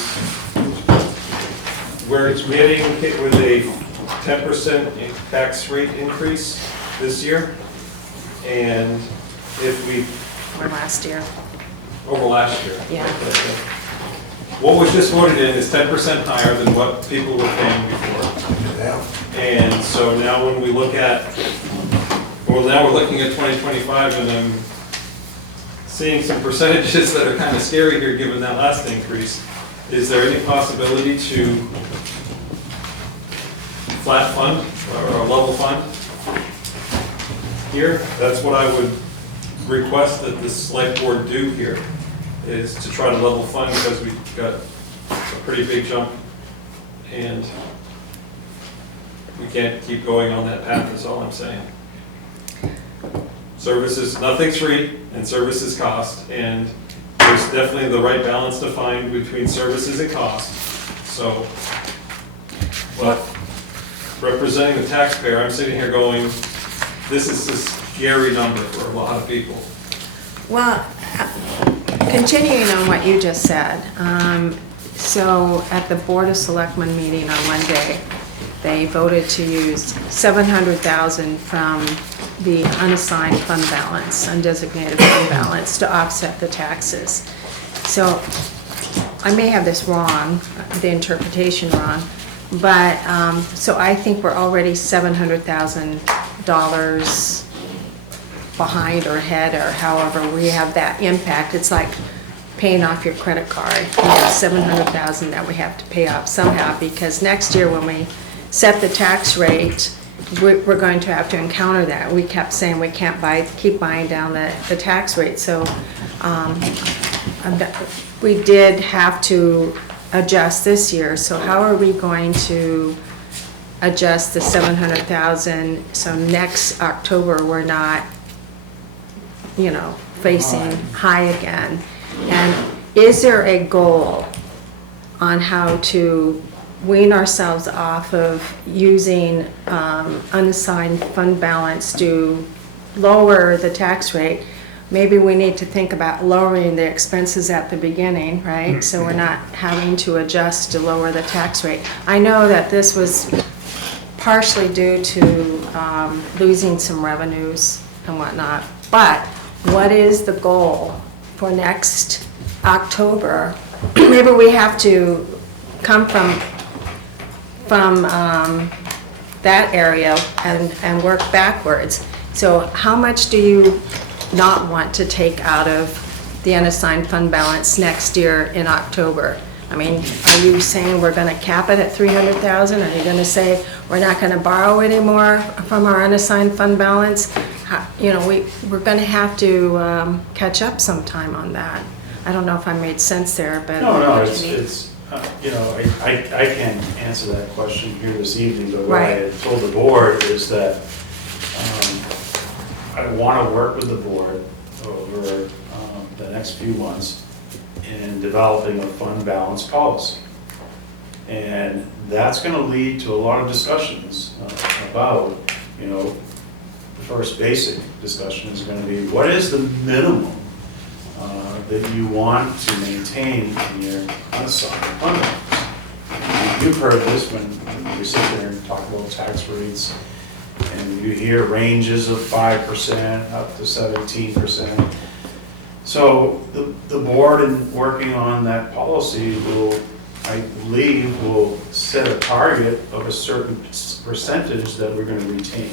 we're getting hit with a 10% tax rate increase this year. And if we, Or last year. over last year. Yeah. What was just voted in is 10% higher than what people were paying before. And so now when we look at, well, now we're looking at 2025 and I'm seeing some percentages that are kind of scary here given that last increase. Is there any possibility to flat fund or a level fund here? That's what I would request that the select board do here, is to try to level fund because we've got a pretty big jump and we can't keep going on that path, is all I'm saying. Services, nothing's free and services cost, and there's definitely the right balance to find between services and cost. So, but representing the taxpayer, I'm sitting here going, this is a scary number for a lot of people. Well, continuing on what you just said, so at the Board of Selectmen meeting on Monday, they voted to use $700,000 from the unassigned fund balance, undesignated fund balance, to offset the taxes. So I may have this wrong, the interpretation wrong, but, so I think we're already $700,000 behind or ahead, or however we have that impact. It's like paying off your credit card. We have $700,000 that we have to pay off somehow, because next year when we set the tax rate, we're going to have to encounter that. We kept saying we can't keep buying down the tax rate, so we did have to adjust this year. So how are we going to adjust the $700,000 so next October we're not, facing high again? And is there a goal on how to wean ourselves off of using unassigned fund balance to lower the tax rate, maybe we need to think about lowering the expenses at the beginning, right? So we're not having to adjust to lower the tax rate. I know that this was partially due to losing some revenues and whatnot, but what is the goal for next October? Maybe we have to come from that area and work backwards. So how much do you not want to take out of the unassigned fund balance next year in October? I mean, are you saying we're gonna cap it at 300,000? Are you gonna say we're not gonna borrow anymore from our unassigned fund balance? You know, we're gonna have to catch up sometime on that. I don't know if I made sense there, but. No, it's, you know, I can't answer that question here this evening, but what I Right. had told the board is that I want to work with the board over the next few months in developing a fund balance policy. And that's going to lead to a lot of discussions about, you know, the first basic discussion is going to be, what is the minimum that you want to maintain in your unassigned fund balance? You've heard this when we sit there and talk about tax rates, and you hear ranges of 5% up to 17%. So the board, in working on that policy, will, I believe, will set a target of a certain percentage that we're going to retain.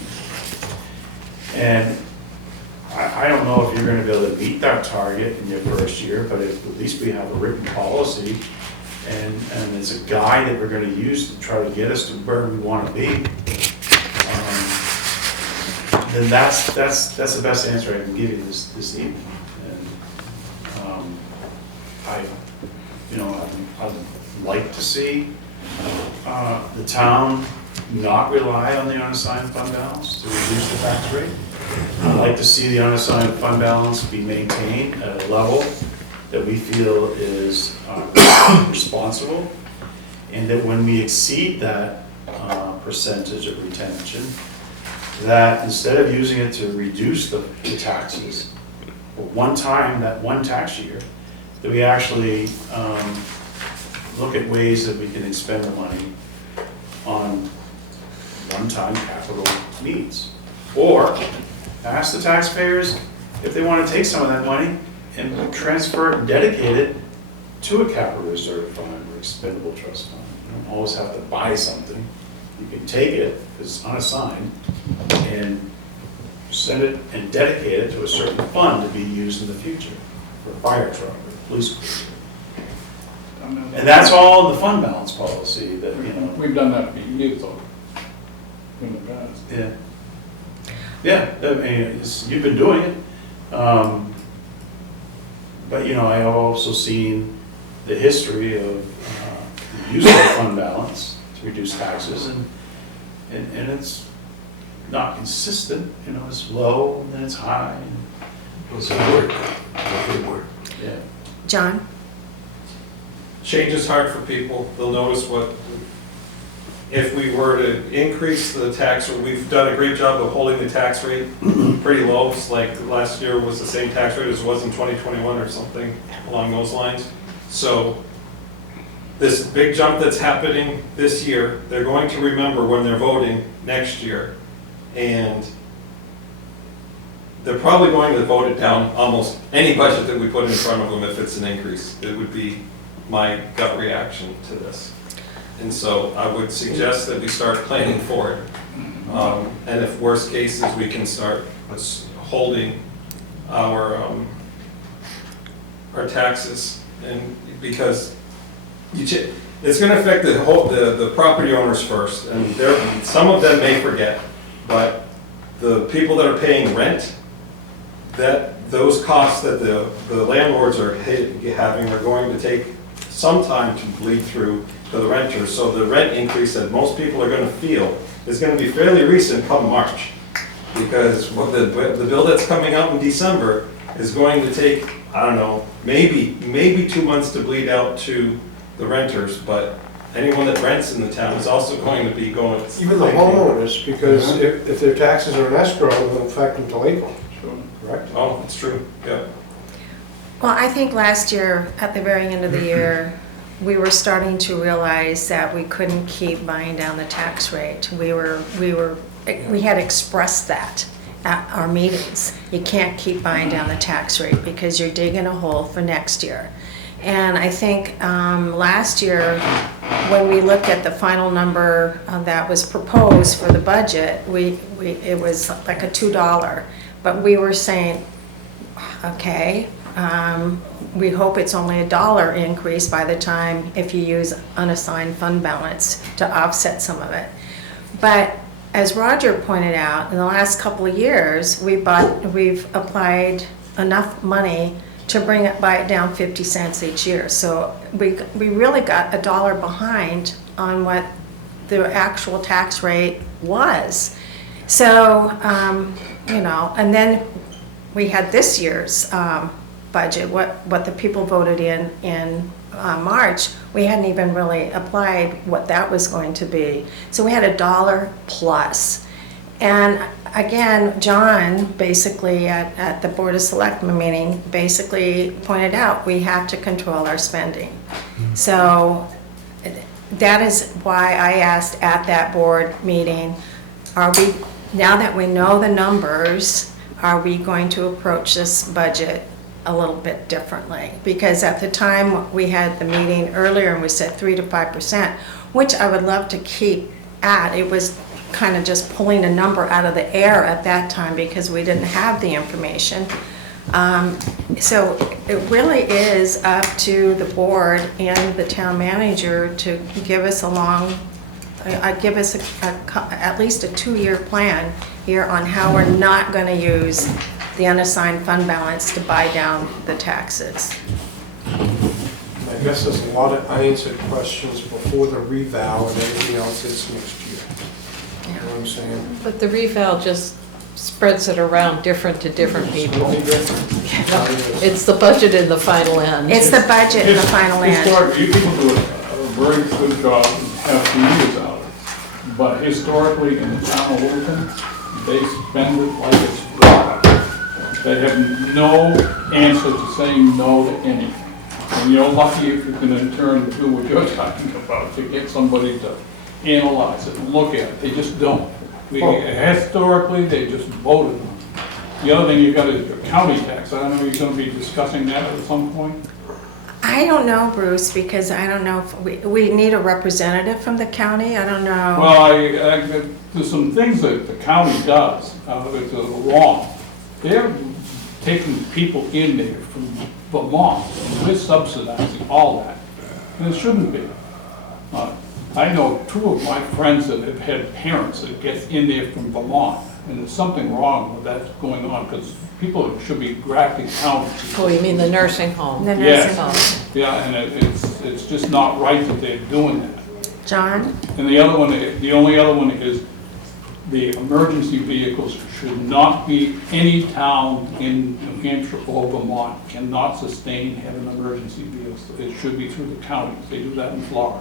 And I don't know if you're going to be able to meet that target in your first year, but at least we have a written policy, and it's a guide that we're going to use to try to get us to where we want to be. Then that's the best answer I can give you this evening. And I'd like to see the town not rely on the unassigned fund balance to reduce the tax rate. I'd like to see the unassigned fund balance be maintained at a level that we feel is responsible, and that when we exceed that percentage of retention, that instead of using it to reduce the taxes, one time, that one tax year, that we actually look at ways that we can expend the money on one-time capital needs. Or ask the taxpayers if they want to take some of that money and transfer it and dedicate it to a capital reserve fund or expendable trust fund. You don't always have to buy something. You can take it, it's unassigned, and send it and dedicate it to a certain fund to be used in the future, for a fire truck or police cruiser. And that's all in the fund balance policy that, you know. We've done that for years though, in the past. Yeah. Yeah, I mean, you've been doing it. But, you know, I have also seen the history of the use of the fund balance to reduce taxes, and it's not consistent, you know, it's low and then it's high. It's a word, a good word. Yeah. John? Change is hard for people. They'll notice if we were to increase the tax, or we've done a great job of holding the tax rate pretty low. It's like last year was the same tax rate as it was in 2021 or something along those lines. So this big jump that's happening this year, they're going to remember when they're voting next year. And they're probably going to vote it down, almost any budget that we put in front of them, if it's an increase. It would be my gut reaction to this. And so I would suggest that we start planning for it. And if worst cases, we can start holding our taxes, and because it's going to affect the property owners first, and some of them may forget, but the people that are paying rent, that those costs that the landlords are having are going to take some time to bleed through to the renters. So the rent increase that most people are going to feel is going to be fairly recent come March, because what the bill that's coming out in December is going to take, I don't know, maybe 2 months to bleed out to the renters, but anyone that rents in the town is also going to be going. Even the homeowners, because if their taxes are in escrow, it will affect them till April. correct? Oh, it's true, yeah. Well, I think last year, at the very end of the year, we were starting to realize that we couldn't keep buying down the tax rate. We had expressed that at our meetings. You can't keep buying down the tax rate because you're digging a hole for next year. And I think last year, when we looked at the final number that was proposed for the budget, it was like a $2. But we were saying, okay, we hope it's only $1 increase by the time if you use unassigned fund balance to offset some of it. But as Roger pointed out, in the last couple of years, we've applied enough money to buy it down 50 cents each year. So we really got $1 behind on what the actual tax rate was. So, and then we had this year's budget, what the people voted in March, we hadn't even really applied what that was going to be. So we had $1 plus. And again, John basically at the Board of Selectmen meeting basically pointed out we have to control our spending. So that is why I asked at that board meeting, now that we know the numbers, are we going to approach this budget a little bit differently? Because at the time we had the meeting earlier and we said 3 to 5%, which I would love to keep at. It was kind of just pulling a number out of the air at that time because we didn't have the information. So it really is up to the board and the town manager to give us at least a 2-year plan here on how we're not going to use the unassigned fund balance to buy down the taxes. I guess there's a lot of unanswered questions before the revow and everything else is next year. You know what I'm saying? But the reval just spreads it around different to different people. It's the budget in the final end. It's the budget in the final end. Historically, you people do a very good job and have some years out of it. But historically, in the town of Littleton, they spend it like it's water. They have no answer to saying no to anything. And you're lucky if you can in turn do what you're talking about, to get somebody to analyze it and look at it. They just don't. Historically, they just voted on it. The other thing you got is your county tax. I don't know, you're gonna be discussing that at some point? I don't know, Bruce, because I don't know if we need a representative from the county. I don't know. Well, there's some things that the county does that are wrong. They're taking people in there from Vermont, and we're subsidizing all that, and it shouldn't be. I know 2 of my friends that have had parents that get in there from Vermont, and there's something wrong with that going on, because people should be Grafton County. Oh, you mean the nursing home? The Yes. nursing home. Yeah, and it's just not right that they're doing that. John? And the only other one is the emergency vehicles should not be, any town in New Hampshire or Vermont cannot sustain having an emergency vehicle. It should be through the counties. They do that in Florida.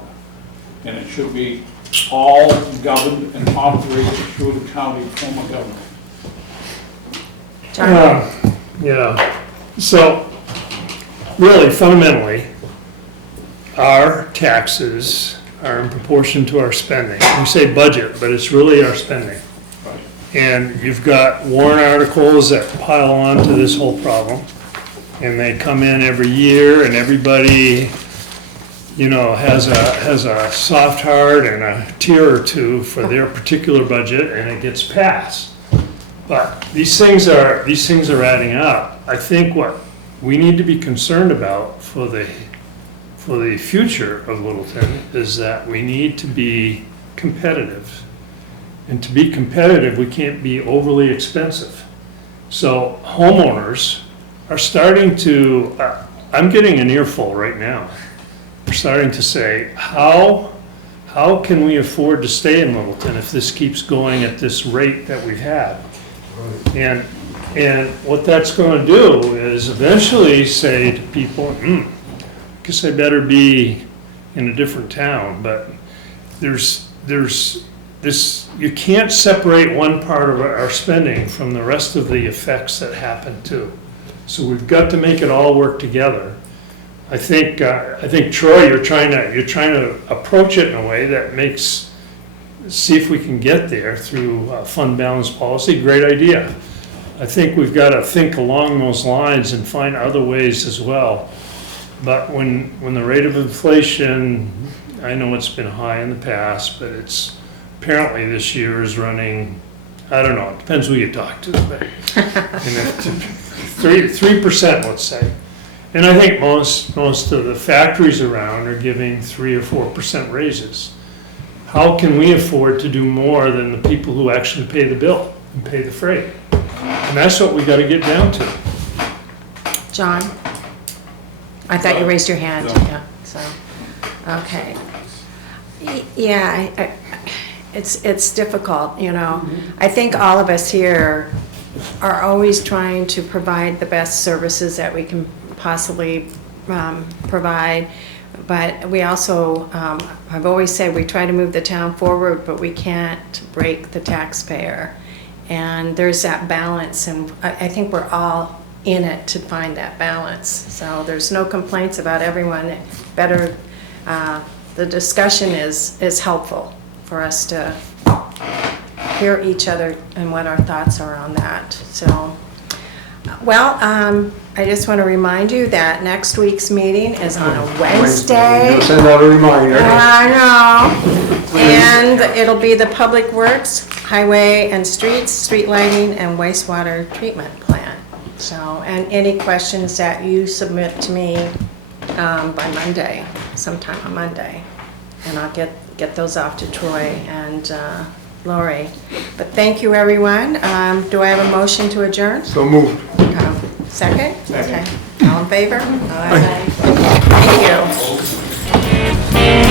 And it should be all governed and operated through the county form of government. John? Yeah, so really fundamentally, our taxes are in proportion to our spending. We say budget, but it's really our spending. Right. And you've got warrant articles that pile on to this whole problem. And they come in every year and everybody, has a soft heart and a tear or two for their particular budget and it gets passed. But these things are adding up. I think what we need to be concerned about for the future of Littleton is that we need to be competitive. And to be competitive, we can't be overly expensive. So homeowners are starting to, I'm getting an earful right now. They're starting to say, how can we afford to stay in Littleton if this keeps going at this rate that we've had? And what that's going to do is eventually say to people, guess I better be in a different town. But there's you can't separate one part of our spending from the rest of the effects that happen too. So we've got to make it all work together. I think Troy, you're trying to approach it in a way that makes, see if we can get there through fund balance policy. Great idea. I think we've got to think along those lines and find other ways as well. But when the rate of inflation, I know it's been high in the past, but it's apparently this year is running, I don't know, it depends who you talk to, but 3%, let's say. And I think most of the factories around are giving 3 or 4% raises. How can we afford to do more than the people who actually pay the bill and pay the freight? And that's what we got to get down to. John? I thought you raised your hand, No. yeah, so, okay. Yeah, it's difficult, you know. I think all of us here are always trying to provide the best services that we can possibly provide, but we also, I've always said, we try to move the town forward, but we can't break the taxpayer. And there's that balance, and I think we're all in it to find that balance. So there's no complaints about everyone. Better, the discussion is helpful for us to hear each other and what our thoughts are on that. So, well, I just want to remind you that next week's meeting is on a Wednesday. You'll send out a reminder. I know. And it'll be the Public Works, Highway and Streets, Street Lighting, and Wastewater Treatment Plan. So, and any questions that you submit to me by Monday, sometime on Monday, and I'll get those off to Troy and Lori. But thank you, everyone. Do I have a motion to adjourn? So moved. Second? Second. Okay. All in favor? Aye. Thank you.